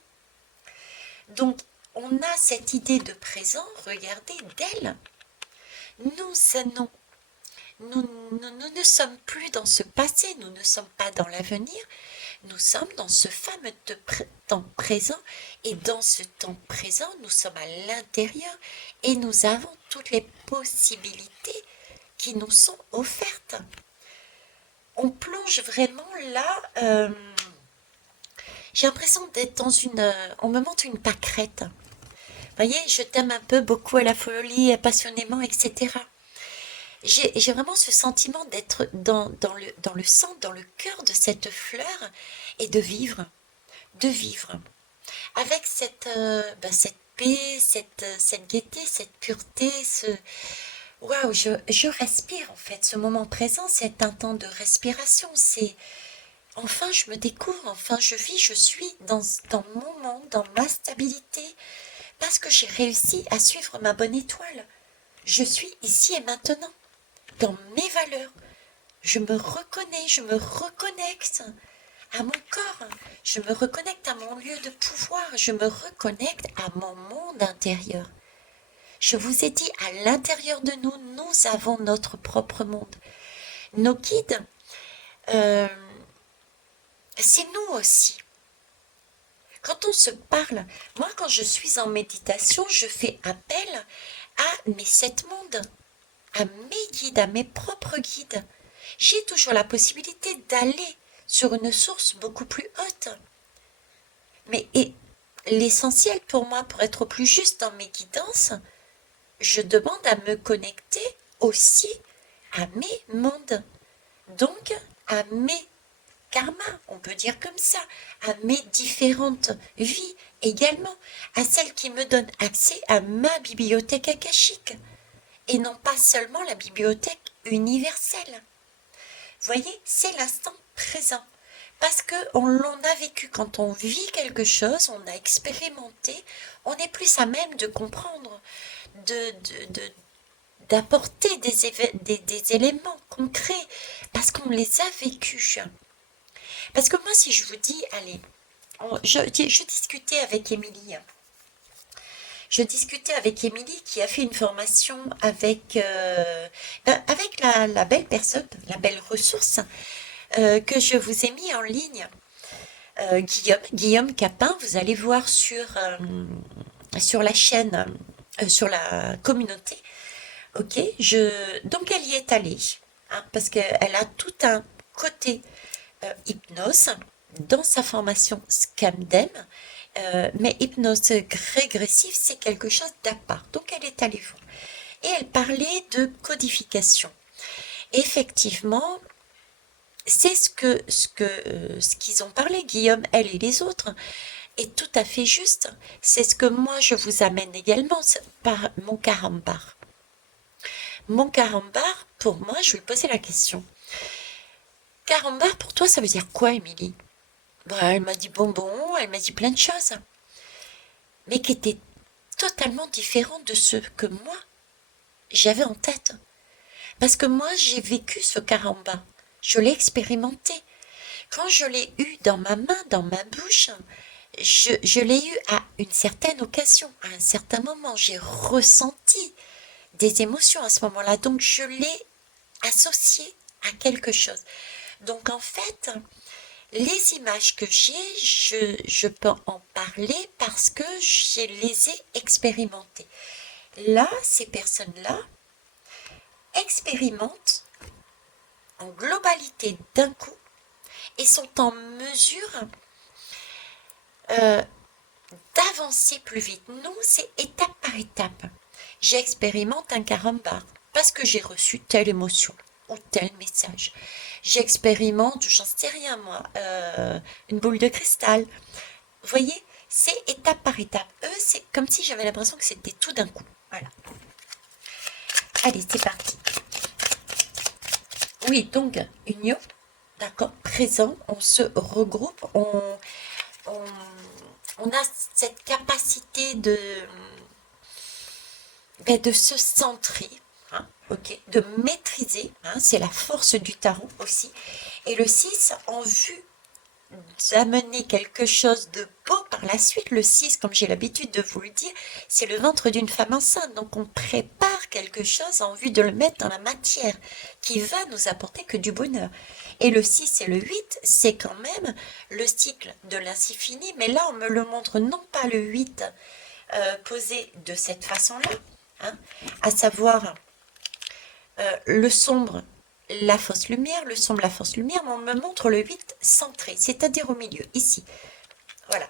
Donc, on a cette idée de présent, regardez, d'elle. Nous ne sommes plus dans ce passé, nous ne sommes pas dans l'avenir, nous sommes dans ce fameux temps présent, et dans ce temps présent, nous sommes à l'intérieur et nous avons toutes les possibilités qui nous sont offertes. On plonge vraiment là, j'ai l'impression d'être dans on me montre une pâquerette. Vous voyez, je t'aime un peu, beaucoup à la folie, passionnément, etc. J'ai vraiment ce sentiment d'être dans le centre, dans le cœur de cette fleur et de vivre avec cette paix, cette gaieté, cette pureté, waouh, je respire en fait, ce moment présent, c'est un temps de respiration, enfin je me découvre, enfin je vis, je suis dans mon monde, dans ma stabilité, parce que j'ai réussi à suivre ma bonne étoile. Je suis ici et maintenant, dans mes valeurs. Je me reconnais, je me reconnecte à mon corps, je me reconnecte à mon lieu de pouvoir, je me reconnecte à mon monde intérieur. Je vous ai dit, à l'intérieur de nous, nous avons notre propre monde. Nos guides, euh, c'est nous aussi. Quand on se parle, moi quand je suis en méditation, je fais appel à mes 7 mondes, à mes guides, à mes propres guides. J'ai toujours la possibilité d'aller sur une source beaucoup plus haute. Mais l'essentiel pour moi, pour être plus juste dans mes guidances, je demande à me connecter aussi à mes mondes, donc à mes karmas, on peut dire comme ça, à mes différentes vies également, à celles qui me donnent accès à ma bibliothèque akashique, et non pas seulement la bibliothèque universelle. Voyez, c'est l'instant présent. Parce qu'on l'on a vécu, quand on vit quelque chose, on a expérimenté, on est plus à même de comprendre, d'apporter des éléments concrets, parce qu'on les a vécus. Parce que moi, si je vous dis, allez, je discutais avec Émilie. Je discutais avec Émilie qui a fait une formation avec la belle personne, la belle ressource que je vous ai mis en ligne. Guillaume Capin, vous allez voir sur la chaîne, sur la communauté. Ok, donc elle y est allée, hein, parce qu'elle a tout un côté hypnose dans sa formation Scamdem, mais hypnose régressive, c'est quelque chose d'à part. Donc elle est allée voir. Et elle parlait de codification. Effectivement, c'est ce qu'ils ont parlé, Guillaume, elle et les autres, est tout à fait juste. C'est ce que moi je vous amène également par mon carambar. Mon carambar, pour moi, je lui posais la question. Carambar, pour toi, ça veut dire quoi, Émilie? Elle m'a dit bonbon, elle m'a dit plein de choses, mais qui étaient totalement différentes de ce que moi, j'avais en tête. Parce que moi, j'ai vécu ce carambar. Je l'ai expérimenté. Quand je l'ai eu dans ma main, dans ma bouche, je l'ai eu à une certaine occasion, à un certain moment. J'ai ressenti des émotions à ce moment-là. Donc, je l'ai associé à quelque chose. Donc, en fait, les images que j'ai, je peux en parler parce que je les ai expérimentées. Là, ces personnes-là expérimentent en globalité d'un coup et sont en mesure d'avancer plus vite. Nous, c'est étape par étape. J'expérimente un carambar parce que j'ai reçu telle émotion ou tel message. J'expérimente, j'en sais rien moi, une boule de cristal. Vous voyez, c'est étape par étape. Eux, c'est comme si j'avais l'impression que c'était tout d'un coup. Voilà. Allez, c'est parti. Oui, donc, union, d'accord, présent, on se regroupe, on a cette capacité de se centrer, hein, ok, de maîtriser, hein, c'est la force du tarot aussi. Et le 6, en vue d'amener quelque chose de beau par la suite, le 6, comme j'ai l'habitude de vous le dire, c'est le ventre d'une femme enceinte. Donc on prépare quelque chose en vue de le mettre dans la matière qui va nous apporter que du bonheur. Et le 6 et le 8, c'est quand même le cycle de l'infini, mais là on me le montre non pas le 8 posé de cette façon-là, hein, à savoir le sombre, la fausse lumière, le sombre, la fausse lumière, mais on me montre le 8 centré, c'est-à-dire au milieu, ici. Voilà.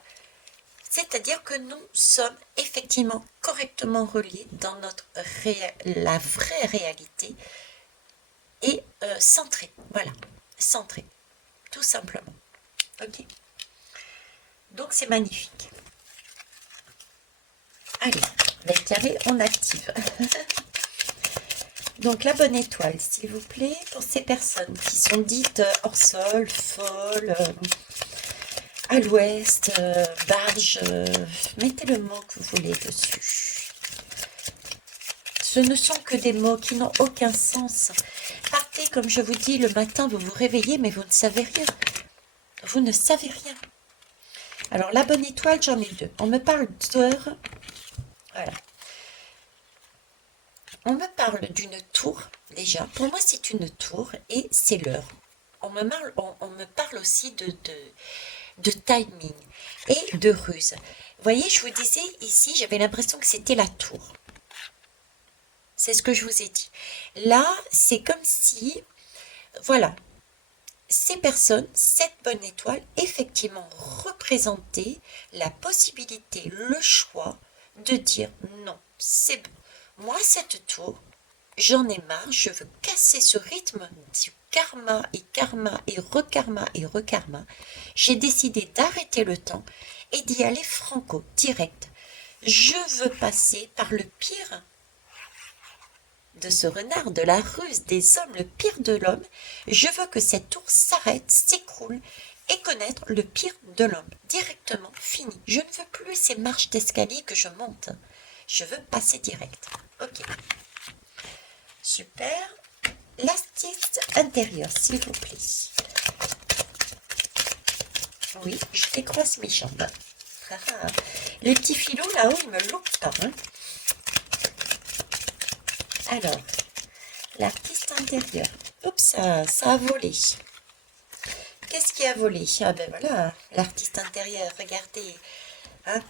C'est-à-dire que nous sommes effectivement correctement reliés dans la vraie réalité et centrés. Voilà, centrés, tout simplement. Ok. Donc c'est magnifique. Allez, belle carré, on active. Donc la bonne étoile, s'il vous plaît, pour ces personnes qui sont dites hors sol, folles, à l'ouest, barge, mettez le mot que vous voulez dessus. Ce ne sont que des mots qui n'ont aucun sens. Partez, comme je vous dis, le matin, vous vous réveillez, mais vous ne savez rien. Vous ne savez rien. Alors, la bonne étoile, j'en ai deux. On me parle d'heure. Voilà. On me parle d'une tour, déjà. Pour moi, c'est une tour et c'est l'heure. On me parle aussi de timing et de ruse. Vous voyez, je vous disais ici, j'avais l'impression que c'était la tour. C'est ce que je vous ai dit. Là, c'est comme si, voilà, ces personnes, cette bonne étoile, effectivement représentaient la possibilité, le choix de dire non, c'est bon. Moi, cette tour, j'en ai marre, je veux casser ce rythme du karma et rekarma et rekarma. J'ai décidé d'arrêter le temps et d'y aller franco, direct. Je veux passer par le pire de ce renard, de la ruse des hommes, le pire de l'homme. Je veux que cette tour s'arrête, s'écroule et connaître le pire de l'homme. Directement, fini. Je ne veux plus ces marches d'escalier que je monte. Je veux passer direct. Ok. Super. L'artiste intérieur, s'il vous plaît. Oui, je décroise mes jambes. Ah, les petits filous là-haut, ils me loupent pas. Hein. Alors, l'artiste intérieur. Oups, ça a volé. Qu'est-ce qui a volé? Ah ben voilà, l'artiste intérieur, regardez. Hein.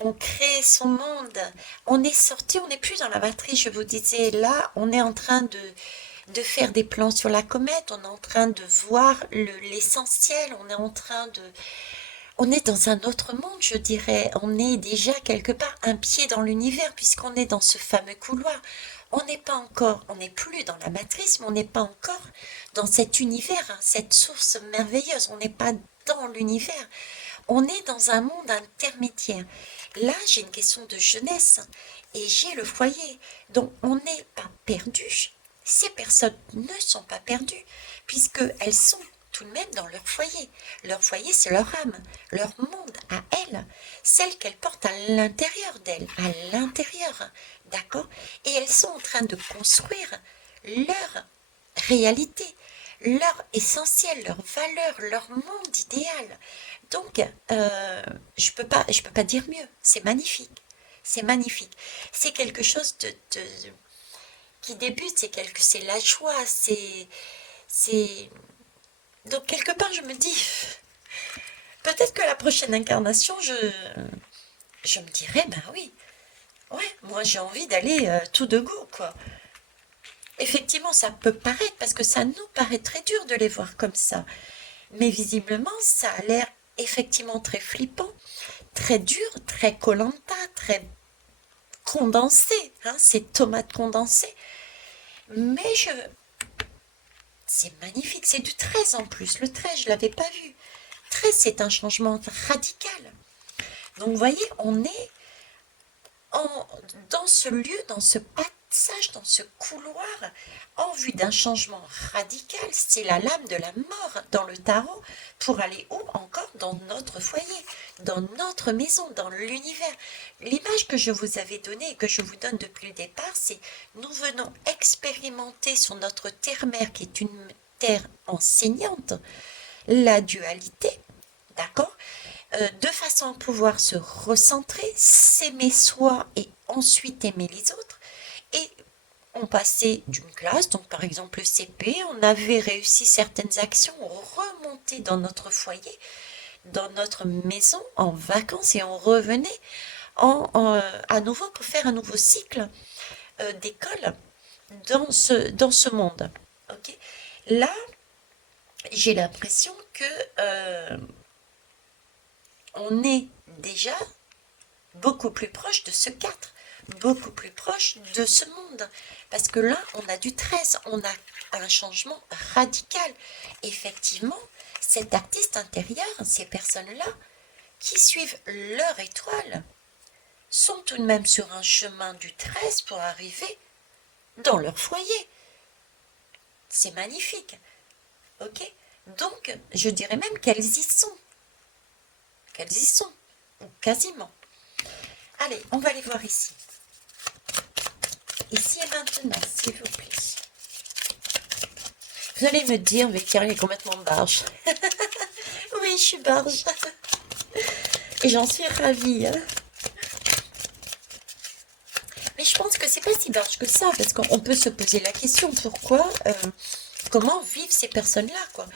On crée son monde. On est sorti, on n'est plus dans la matrice, je vous disais. Là, on est en train de faire des plans sur la comète. On est en train de voir l'essentiel. On est en train de... On est dans un autre monde, je dirais. On est déjà quelque part un pied dans l'univers, puisqu'on est dans ce fameux couloir. On n'est pas encore, on n'est plus dans la matrice, mais on n'est pas encore dans cet univers, hein, cette source merveilleuse. On n'est pas dans l'univers. On est dans un monde intermédiaire. Là, j'ai une question de jeunesse et j'ai le foyer. Donc, on n'est pas perdu. Ces personnes ne sont pas perdues, puisqu'elles sont tout de même dans leur foyer. Leur foyer, c'est leur âme, leur monde à elles, celle qu'elles portent à l'intérieur d'elles, à l'intérieur, d'accord? Et elles sont en train de construire leur réalité, leur essentiel, leur valeur, leur monde idéal. Donc, je peux pas dire mieux. C'est magnifique. C'est magnifique. C'est quelque chose qui débute. C'est la joie. Donc, quelque part, je me dis, peut-être que la prochaine incarnation, je me dirais, ben oui, ouais, moi j'ai envie d'aller tout de go, quoi. Effectivement, ça peut paraître, parce que ça nous paraît très dur de les voir comme ça. Mais visiblement, ça a l'air effectivement très flippant, très dur, très koh très condensé, hein, c'est tomates condensées. Mais c'est magnifique, c'est du 13 en plus. Le 13, je ne l'avais pas vu. 13, c'est un changement radical. Donc, vous voyez, on est dans ce lieu, dans ce passage, dans ce couloir, en vue d'un changement radical. C'est la lame de la mort dans le tarot pour aller où? Encore dans notre foyer, dans notre maison, dans l'univers. L'image que je vous avais donnée et que je vous donne depuis le départ, c'est nous venons expérimenter sur notre terre-mère, qui est une terre enseignante, la dualité, d'accord, de façon à pouvoir se recentrer, s'aimer soi et ensuite aimer les autres. Et on passait d'une classe, donc par exemple le CP, on avait réussi certaines actions, on remontait dans notre foyer, dans notre maison, en vacances, et on revenait à nouveau pour faire un nouveau cycle d'école dans ce monde. Okay. Là, j'ai l'impression que on est déjà beaucoup plus proche de ce 4, beaucoup plus proche de ce monde. Parce que là, on a du 13, on a un changement radical. Effectivement, cet artiste intérieur, ces personnes-là, qui suivent leur étoile, sont tout de même sur un chemin du 13 pour arriver dans leur foyer. C'est magnifique. Ok? Donc, je dirais même qu'elles y sont. Qu'elles y sont. Ou quasiment. Allez, on va les voir ici. ici et maintenant, s'il vous plaît. Vous allez me dire, mais Karine est complètement barge. Oui, je suis barge. Et j'en suis ravie. Hein. Mais je pense que c'est pas si barge que ça, parce qu'on peut se poser la question, comment vivent ces personnes-là, quoi.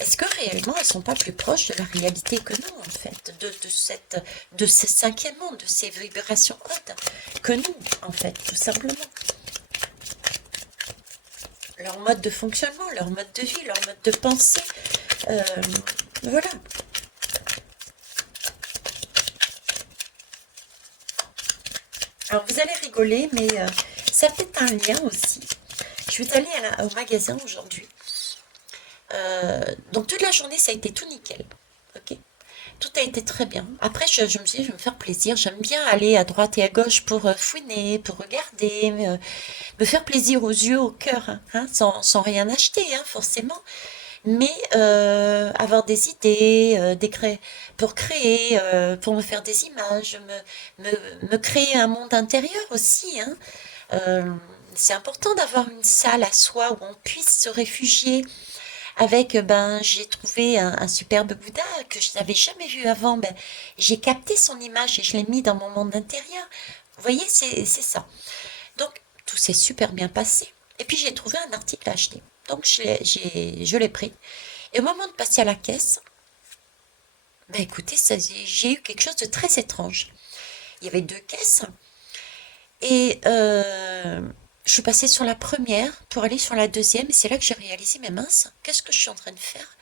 Est-ce que réellement elles sont pas plus proches de la réalité que nous, en fait, de ce cinquième monde, de ces vibrations hautes que nous, en fait, tout simplement. Leur mode de fonctionnement, leur mode de vie, leur mode de pensée, voilà. Alors vous allez rigoler, mais ça fait un lien aussi. Je suis allée au magasin aujourd'hui. Donc toute la journée, ça a été tout nickel. Ok. Tout a été très bien. Après, je me suis dit, je vais me faire plaisir. J'aime bien aller à droite et à gauche pour fouiner, pour regarder, me faire plaisir aux yeux, au cœur, hein, sans rien acheter, hein, forcément. Mais avoir des idées, pour créer, pour me faire des images, me créer un monde intérieur aussi. Hein. Euh, c'est important d'avoir une salle à soi où on puisse se réfugier avec, j'ai trouvé un superbe Bouddha que je n'avais jamais vu avant. Ben, j'ai capté son image et je l'ai mis dans mon monde intérieur. Vous voyez, c'est ça. Donc, tout s'est super bien passé. Et puis, j'ai trouvé un article à acheter. Donc, je l'ai pris. Et au moment de passer à la caisse, ben écoutez, j'ai eu quelque chose de très étrange. Il y avait deux caisses et je suis passée sur la première pour aller sur la deuxième et c'est là que j'ai réalisé, mais mince, qu'est-ce que je suis en train de faire?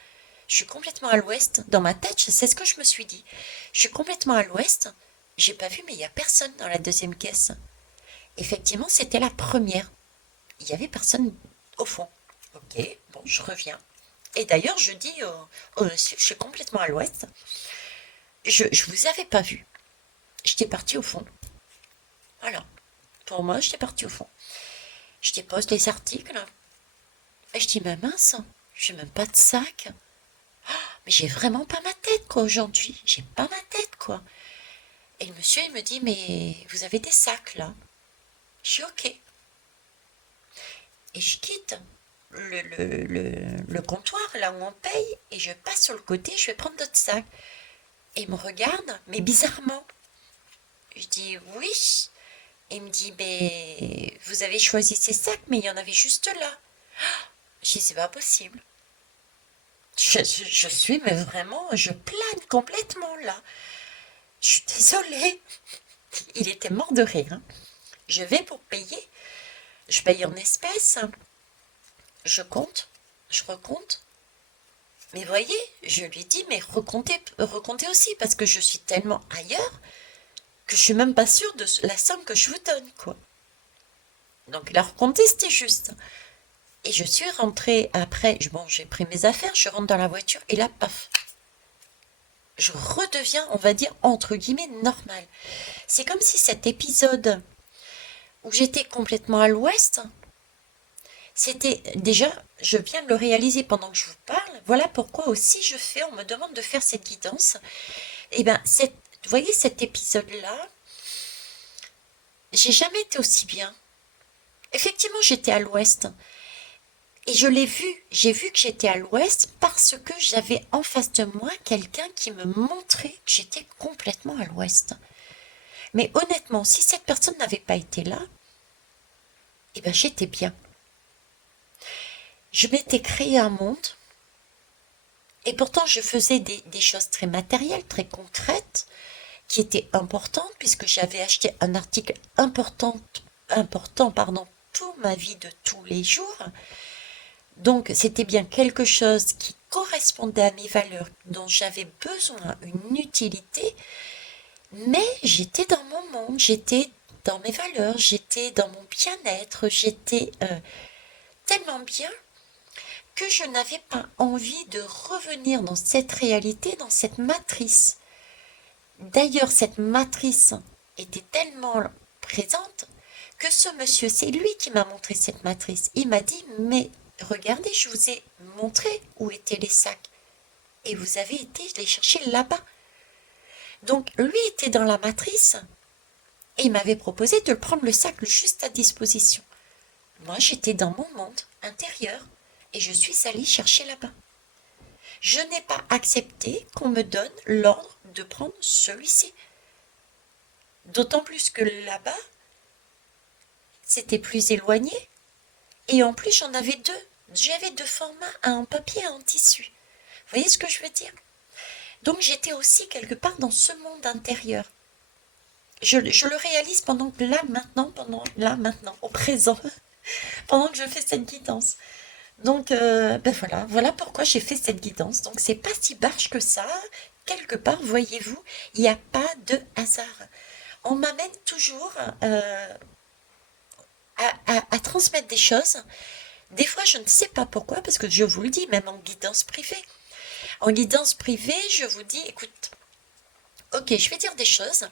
Je suis complètement à l'ouest. Dans ma tête, c'est ce que je me suis dit. Je suis complètement à l'ouest. J'ai pas vu, mais il n'y a personne dans la deuxième caisse. Effectivement, c'était la première. Il y avait personne au fond. Ok, bon, je reviens. Et d'ailleurs, je dis, je suis complètement à l'ouest. Je vous avais pas vu. J'étais partie au fond. Voilà. Pour moi, j'étais partie au fond. Je dépose les articles. Et je dis, mais mince, j'ai même pas de sac. Mais j'ai vraiment pas ma tête, quoi, aujourd'hui. J'ai pas ma tête, quoi. Et le monsieur, il me dit, mais vous avez des sacs, là? Je suis ok. Et je quitte le comptoir, là où on paye, et je passe sur le côté, je vais prendre d'autres sacs. Et il me regarde, mais bizarrement. Je dis, oui. Et il me dit, mais vous avez choisi ces sacs, mais il y en avait juste là. Je dis, c'est pas possible. Je suis, mais vraiment, je plane complètement là. Je suis désolée. Il était mort de rire. Hein. Je vais pour payer. Je paye en espèces. Je compte. Je recompte. Mais voyez, je lui dis, mais recomptez aussi, parce que je suis tellement ailleurs que je suis même pas sûre de la somme que je vous donne, quoi. Donc il a recompté, c'était juste. Et je suis rentrée après, bon, j'ai pris mes affaires, je rentre dans la voiture, et là, paf, je redeviens, on va dire, entre guillemets, normal. C'est comme si cet épisode où j'étais complètement à l'ouest, c'était déjà, je viens de le réaliser pendant que je vous parle, voilà pourquoi aussi on me demande de faire cette guidance. Et bien, vous voyez cet épisode-là, j'ai jamais été aussi bien. Effectivement, j'étais à l'ouest. Et je l'ai vu, j'ai vu que j'étais à l'ouest parce que j'avais en face de moi quelqu'un qui me montrait que j'étais complètement à l'ouest. Mais honnêtement, si cette personne n'avait pas été là, eh ben j'étais bien. Je m'étais créé un monde et pourtant je faisais des choses très matérielles, très concrètes, qui étaient importantes puisque j'avais acheté un article important, pour ma vie de tous les jours. Donc c'était bien quelque chose qui correspondait à mes valeurs, dont j'avais besoin, une utilité, mais j'étais dans mon monde, j'étais dans mes valeurs, j'étais dans mon bien-être, j'étais tellement bien que je n'avais pas envie de revenir dans cette réalité, dans cette matrice. D'ailleurs, cette matrice était tellement présente que ce monsieur, c'est lui qui m'a montré cette matrice. Il m'a dit, mais regardez, je vous ai montré où étaient les sacs. Et vous avez été les chercher là-bas. Donc, lui était dans la matrice Et il m'avait proposé de prendre le sac juste à disposition. Moi, j'étais dans mon monde intérieur et je suis allée chercher là-bas. Je n'ai pas accepté qu'on me donne l'ordre de prendre celui-ci. D'autant plus que là-bas, c'était plus éloigné. Et en plus, j'en avais deux. J'avais deux formats, un en papier et un en tissu. Vous voyez ce que je veux dire? Donc j'étais aussi quelque part dans ce monde intérieur. Je le réalise pendant que là, maintenant, au présent, pendant que je fais cette guidance. Donc, voilà pourquoi j'ai fait cette guidance. Donc, c'est pas si barge que ça. Quelque part, voyez-vous, il n'y a pas de hasard. On m'amène toujours à transmettre des choses. Des fois, je ne sais pas pourquoi, parce que je vous le dis, même en guidance privée. En guidance privée, je vous dis, écoute, ok, je vais dire des choses,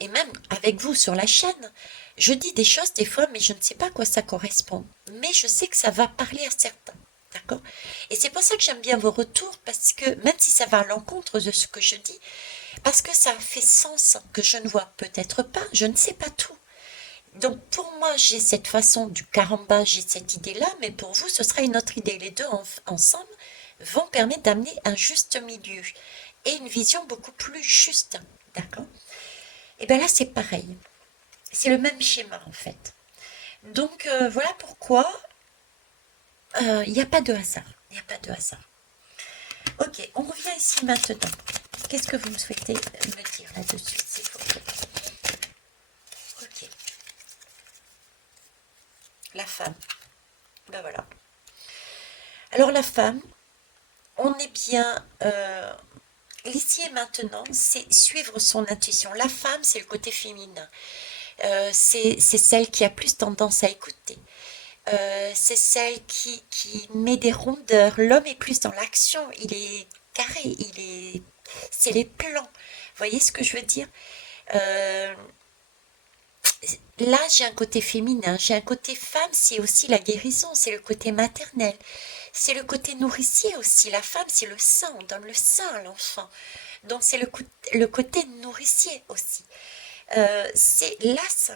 et même avec vous sur la chaîne, je dis des choses des fois, mais je ne sais pas à quoi ça correspond. Mais je sais que ça va parler à certains. D'accord? Et c'est pour ça que j'aime bien vos retours, parce que même si ça va à l'encontre de ce que je dis, parce que ça fait sens que je ne vois peut-être pas, je ne sais pas tout. Donc pour moi, j'ai cette façon du caramba, j'ai cette idée-là, mais pour vous, ce sera une autre idée. Les deux ensemble vont permettre d'amener un juste milieu et une vision beaucoup plus juste. D'accord? Et bien là, c'est pareil. C'est le même schéma en fait. Donc voilà pourquoi il n'y a pas de hasard. Il n'y a pas de hasard. Ok, on revient ici maintenant. Qu'est-ce que vous me souhaitez me dire là-dessus? C'est faux. Ok. La femme. Ben voilà. Alors la femme, on est bien l'ici et maintenant, c'est suivre son intuition. La femme, c'est le côté féminin. C'est celle qui a plus tendance à écouter. C'est celle qui met des rondeurs. L'homme est plus dans l'action. Il est carré. C'est les plans. Vous voyez ce que je veux dire? Euh, Là, j'ai un côté féminin. J'ai un côté femme. C'est aussi la guérison. C'est le côté maternel. C'est le côté nourricier aussi. La femme, c'est le sein. On donne le sein à l'enfant. Donc, c'est le côté nourricier aussi. C'est l'as.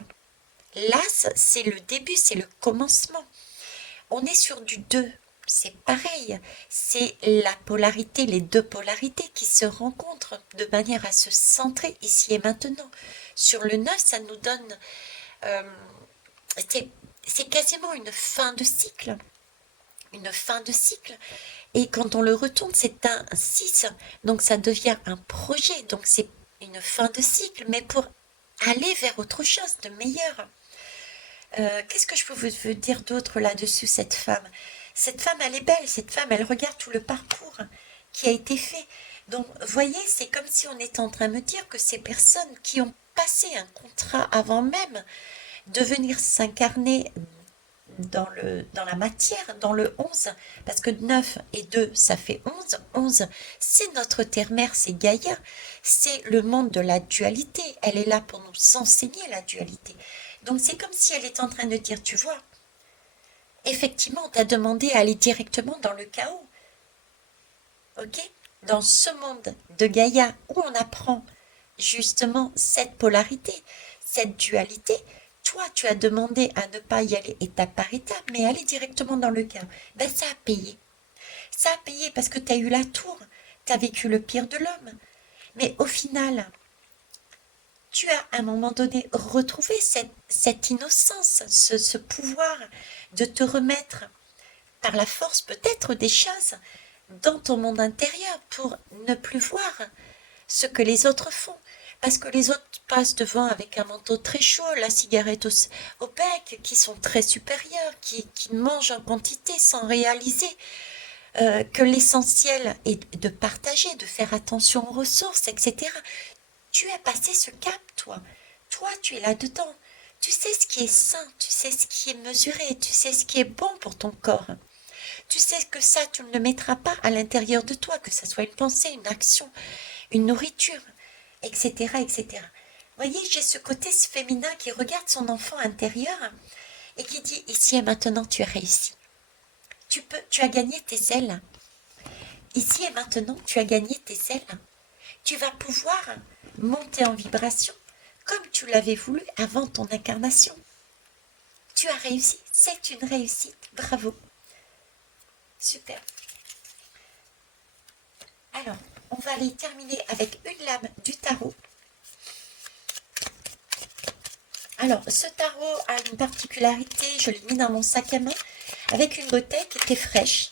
L'as, c'est le début, c'est le commencement. On est sur du 2. C'est pareil. C'est la polarité, les deux polarités qui se rencontrent de manière à se centrer ici et maintenant. Sur le 9, ça nous donne... euh, c'est quasiment une fin de cycle. Une fin de cycle. Et quand on le retourne, c'est un 6. Donc ça devient un projet. Donc c'est une fin de cycle, mais pour aller vers autre chose de meilleur. Qu'est-ce que je peux vous dire d'autre là-dessus, cette femme? Cette femme, elle est belle, cette femme, elle regarde tout le parcours qui a été fait. Donc, vous voyez, c'est comme si on était en train de me dire que ces personnes qui ont passé un contrat avant même de venir s'incarner dans la matière, dans le 11, parce que 9 et 2, ça fait 11. 11, c'est notre terre-mère, c'est Gaïa, c'est le monde de la dualité. Elle est là pour nous enseigner la dualité. Donc c'est comme si elle est en train de dire, tu vois, effectivement, on t'a demandé à aller directement dans le chaos, ok? Dans ce monde de Gaïa où on apprend justement cette polarité, cette dualité, toi, tu as demandé à ne pas y aller étape par étape, mais aller directement dans le chaos. Ben, ça a payé. Ça a payé parce que tu as eu la tour, tu as vécu le pire de l'homme. Mais au final, tu as à un moment donné retrouvé cette innocence, ce pouvoir de te remettre par la force peut-être des choses dans ton monde intérieur pour ne plus voir ce que les autres font. Parce que les autres passent devant avec un manteau très chaud, la cigarette au bec, qui sont très supérieurs, qui mangent en quantité sans réaliser que l'essentiel est de partager, de faire attention aux ressources, etc. Tu as passé ce cap, toi. Toi, tu es là-dedans. Tu sais ce qui est sain, tu sais ce qui est mesuré, tu sais ce qui est bon pour ton corps. Tu sais que ça, tu ne le mettras pas à l'intérieur de toi, que ce soit une pensée, une action, une nourriture, etc., etc. Vous voyez, j'ai ce côté féminin qui regarde son enfant intérieur et qui dit, ici et maintenant, tu as réussi. Tu as gagné tes ailes. Ici et maintenant, tu as gagné tes ailes. Tu vas pouvoir monter en vibration comme tu l'avais voulu avant ton incarnation. Tu as réussi, c'est une réussite, bravo. Super. Alors, on va aller terminer avec une lame du tarot. Alors, ce tarot a une particularité, je l'ai mis dans mon sac à main, avec une bouteille qui était fraîche.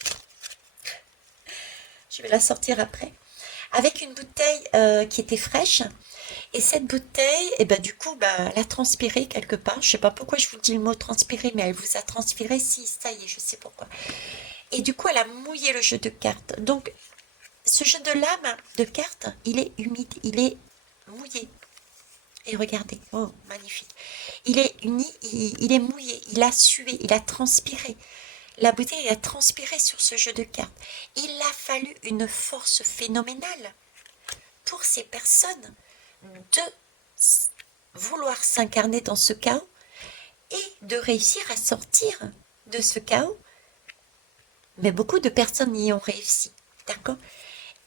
Je vais la sortir après. Avec une bouteille qui était fraîche. Et cette bouteille, et ben, du coup, ben, elle a transpiré quelque part. Je ne sais pas pourquoi je vous dis le mot transpirer, mais elle vous a transpiré. Si, ça y est, je sais pourquoi. Et du coup, elle a mouillé le jeu de cartes. Donc, ce jeu de lame de cartes, il est humide, il est mouillé. Et regardez, oh, magnifique. Il est uni, il est mouillé, il a sué, il a transpiré. La bouteille a transpiré sur ce jeu de cartes. Il a fallu une force phénoménale pour ces personnes de vouloir s'incarner dans ce chaos et de réussir à sortir de ce chaos. Mais beaucoup de personnes y ont réussi, d'accord?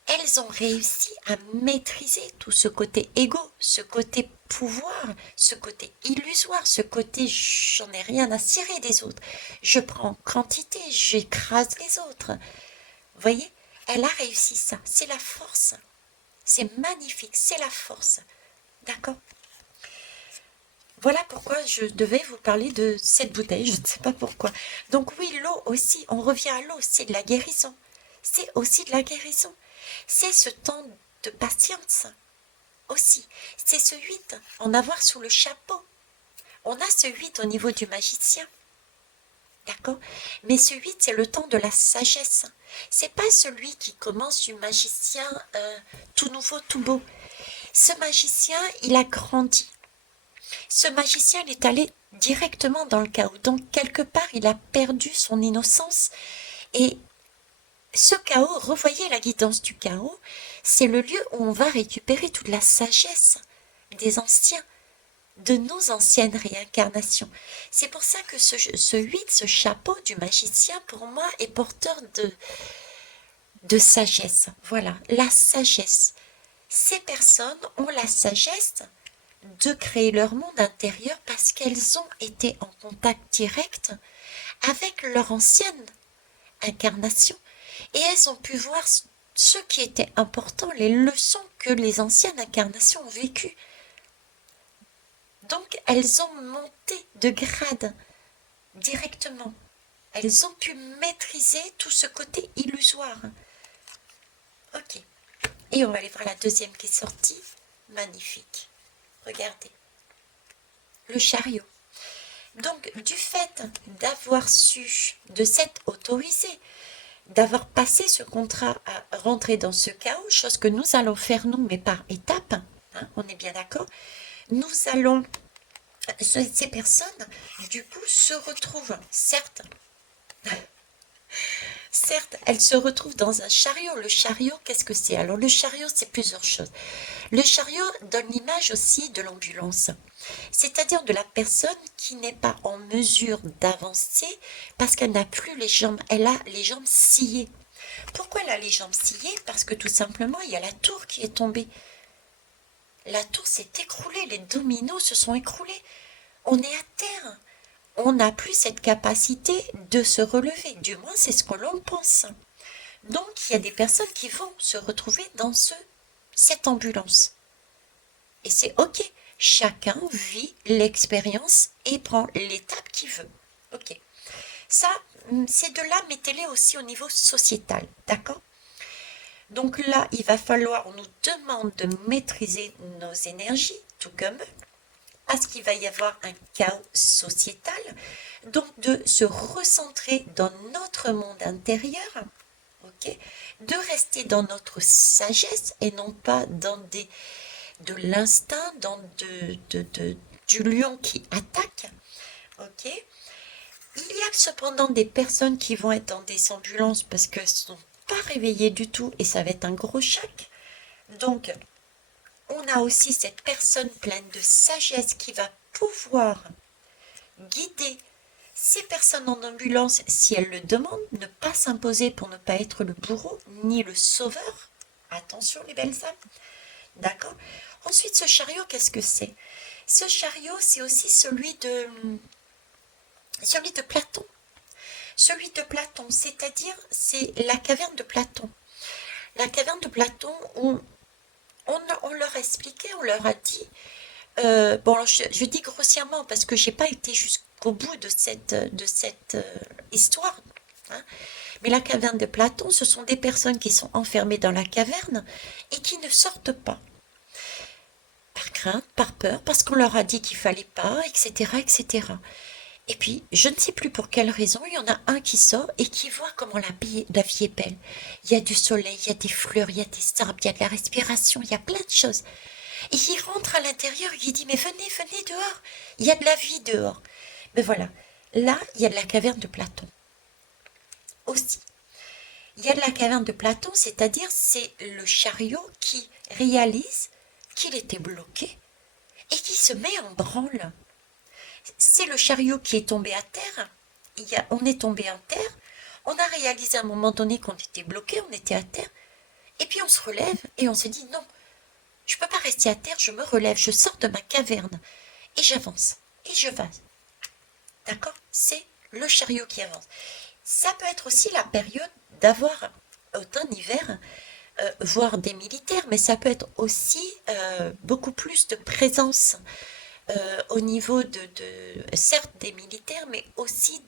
Elles ont réussi à maîtriser tout ce côté égo, ce côté pouvoir, ce côté illusoire, ce côté j'en ai rien à cirer des autres. Je prends quantité, j'écrase les autres. Vous voyez, elle a réussi ça. C'est la force. C'est magnifique, c'est la force. D'accord? Voilà pourquoi je devais vous parler de cette bouteille, je ne sais pas pourquoi. Donc oui, l'eau aussi, on revient à l'eau, c'est de la guérison. C'est aussi de la guérison. C'est ce temps de patience aussi. C'est ce 8, en avoir sous le chapeau. On a ce 8 au niveau du magicien. D'accord? Mais ce 8, c'est le temps de la sagesse. C'est pas celui qui commence du magicien tout nouveau, tout beau. Ce magicien, il a grandi. Ce magicien, il est allé directement dans le chaos. Donc, quelque part, il a perdu son innocence. Et ce chaos, revoyez la guidance du chaos, c'est le lieu où on va récupérer toute la sagesse des anciens, de nos anciennes réincarnations. C'est pour ça que ce 8, ce chapeau du magicien, pour moi, est porteur de sagesse. Voilà, la sagesse. Ces personnes ont la sagesse de créer leur monde intérieur parce qu'elles ont été en contact direct avec leur ancienne incarnation et elles ont pu voir ce qui était important, les leçons que les anciennes incarnations ont vécues. Donc elles ont monté de grade directement. Elles ont pu maîtriser tout ce côté illusoire. Ok. Et on va aller voir la deuxième qui est sortie. Magnifique. Regardez. Le chariot. Donc, du fait d'avoir su, de s'être autorisé, d'avoir passé ce contrat à rentrer dans ce chaos, chose que nous allons faire nous, mais par étapes, hein, on est bien d'accord, nous allons, ces personnes, du coup, se retrouvent, certes, elles se retrouvent dans un chariot. Le chariot, qu'est-ce que c'est? Alors, le chariot, c'est plusieurs choses. Le chariot donne l'image aussi de l'ambulance, c'est-à-dire de la personne qui n'est pas en mesure d'avancer parce qu'elle n'a plus les jambes, elle a les jambes sciées. Pourquoi elle a les jambes sciées? Parce que tout simplement, il y a la tour qui est tombée. La tour s'est écroulée, les dominos se sont écroulés. On est à terre. On n'a plus cette capacité de se relever. Du moins, c'est ce que l'on pense. Donc, il y a des personnes qui vont se retrouver dans cette ambulance. Et c'est ok. Chacun vit l'expérience et prend l'étape qu'il veut. Ok. Ça, ces deux-là, mettez-les aussi au niveau sociétal. D'accord? Donc là, il va falloir, on nous demande de maîtriser nos énergies, tout comme eux, parce qu'il va y avoir un chaos sociétal. Donc de se recentrer dans notre monde intérieur, ok, de rester dans notre sagesse et non pas dans de l'instinct, dans du lion qui attaque, ok. Il y a cependant des personnes qui vont être dans des ambulances parce qu'elles ne sont pas réveillées du tout et ça va être un gros choc. Donc, on a aussi cette personne pleine de sagesse qui va pouvoir guider ces personnes en ambulance si elles le demandent, ne pas s'imposer pour ne pas être le bourreau ni le sauveur. Attention les belles âmes. D'accord? Ensuite, ce chariot, qu'est-ce que c'est? Ce chariot, c'est aussi celui de Platon. Celui de Platon, c'est-à-dire, c'est la caverne de Platon. La caverne de Platon où on leur expliquait, on leur a dit, bon, je dis grossièrement parce que j'ai pas été jusqu'au bout de cette histoire, hein. Mais la caverne de Platon, ce sont des personnes qui sont enfermées dans la caverne et qui ne sortent pas. Par crainte, par peur, parce qu'on leur a dit qu'il fallait pas, etc., etc. Et puis, je ne sais plus pour quelle raison, il y en a un qui sort et qui voit comment la vie est belle. Il y a du soleil, il y a des fleurs, il y a des arbres, il y a de la respiration, il y a plein de choses. Et il rentre à l'intérieur et il dit, mais venez, venez dehors, il y a de la vie dehors. Mais voilà, là, il y a de la caverne de Platon aussi. Il y a de la caverne de Platon, c'est-à-dire c'est le chariot qui réalise qu'il était bloqué et qui se met en branle. C'est le chariot qui est tombé à terre. On est tombé à terre. On a réalisé à un moment donné qu'on était bloqué, on était à terre. Et puis on se relève et on se dit non, je ne peux pas rester à terre, je me relève, je sors de ma caverne et j'avance. Et je vais. D'accord? C'est le chariot qui avance. Ça peut être aussi la période d'avoir automne-hiver, voir des militaires, mais ça peut être aussi beaucoup plus de présence au niveau certes des militaires, mais aussi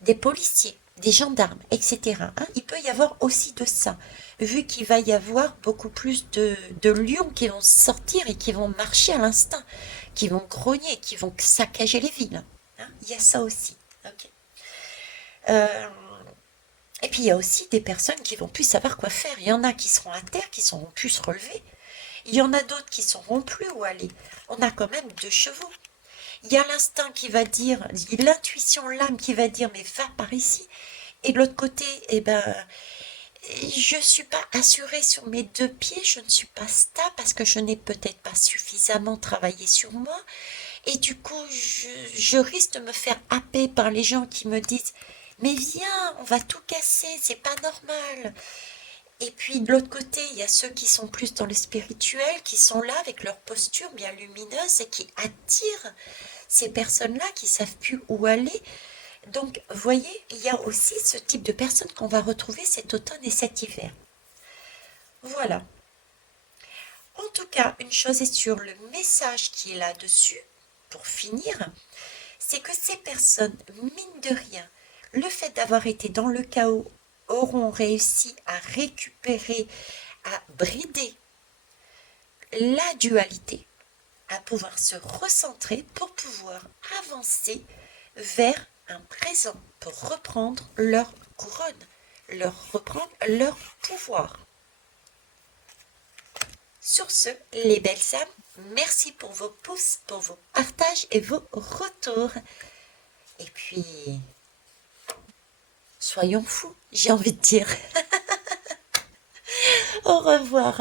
des policiers, des gendarmes, etc., hein. Il peut y avoir aussi de ça, vu qu'il va y avoir beaucoup plus de lions qui vont sortir et qui vont marcher à l'instinct, qui vont grogner, qui vont saccager les villes, hein. Il y a ça aussi. Ok. Euh, et puis il y a aussi des personnes qui vont plus savoir quoi faire. Il y en a qui seront à terre, qui sauront plus se relever. Il y en a d'autres qui sauront plus où aller. On a quand même 2 chevaux. Il y a l'instinct qui va dire, l'intuition, l'âme qui va dire, mais va par ici. Et de l'autre côté, eh ben, je ne suis pas assurée sur mes 2 pieds, je ne suis pas stable parce que je n'ai peut-être pas suffisamment travaillé sur moi. Et du coup, je risque de me faire happer par les gens qui me disent, mais viens, on va tout casser, c'est pas normal. Et puis de l'autre côté, il y a ceux qui sont plus dans le spirituel, qui sont là avec leur posture bien lumineuse et qui attirent ces personnes-là qui savent plus où aller. Donc, vous voyez, il y a aussi ce type de personnes qu'on va retrouver cet automne et cet hiver. Voilà. En tout cas, une chose est sûre, le message qui est là-dessus, pour finir, c'est que ces personnes, mine de rien, le fait d'avoir été dans le chaos, auront réussi à récupérer, à brider la dualité, à pouvoir se recentrer pour pouvoir avancer vers un présent, pour reprendre leur couronne, reprendre leur pouvoir. Sur ce, les belles âmes, merci pour vos pouces, pour vos partages et vos retours. Et puis, soyons fous, j'ai envie de dire. Au revoir.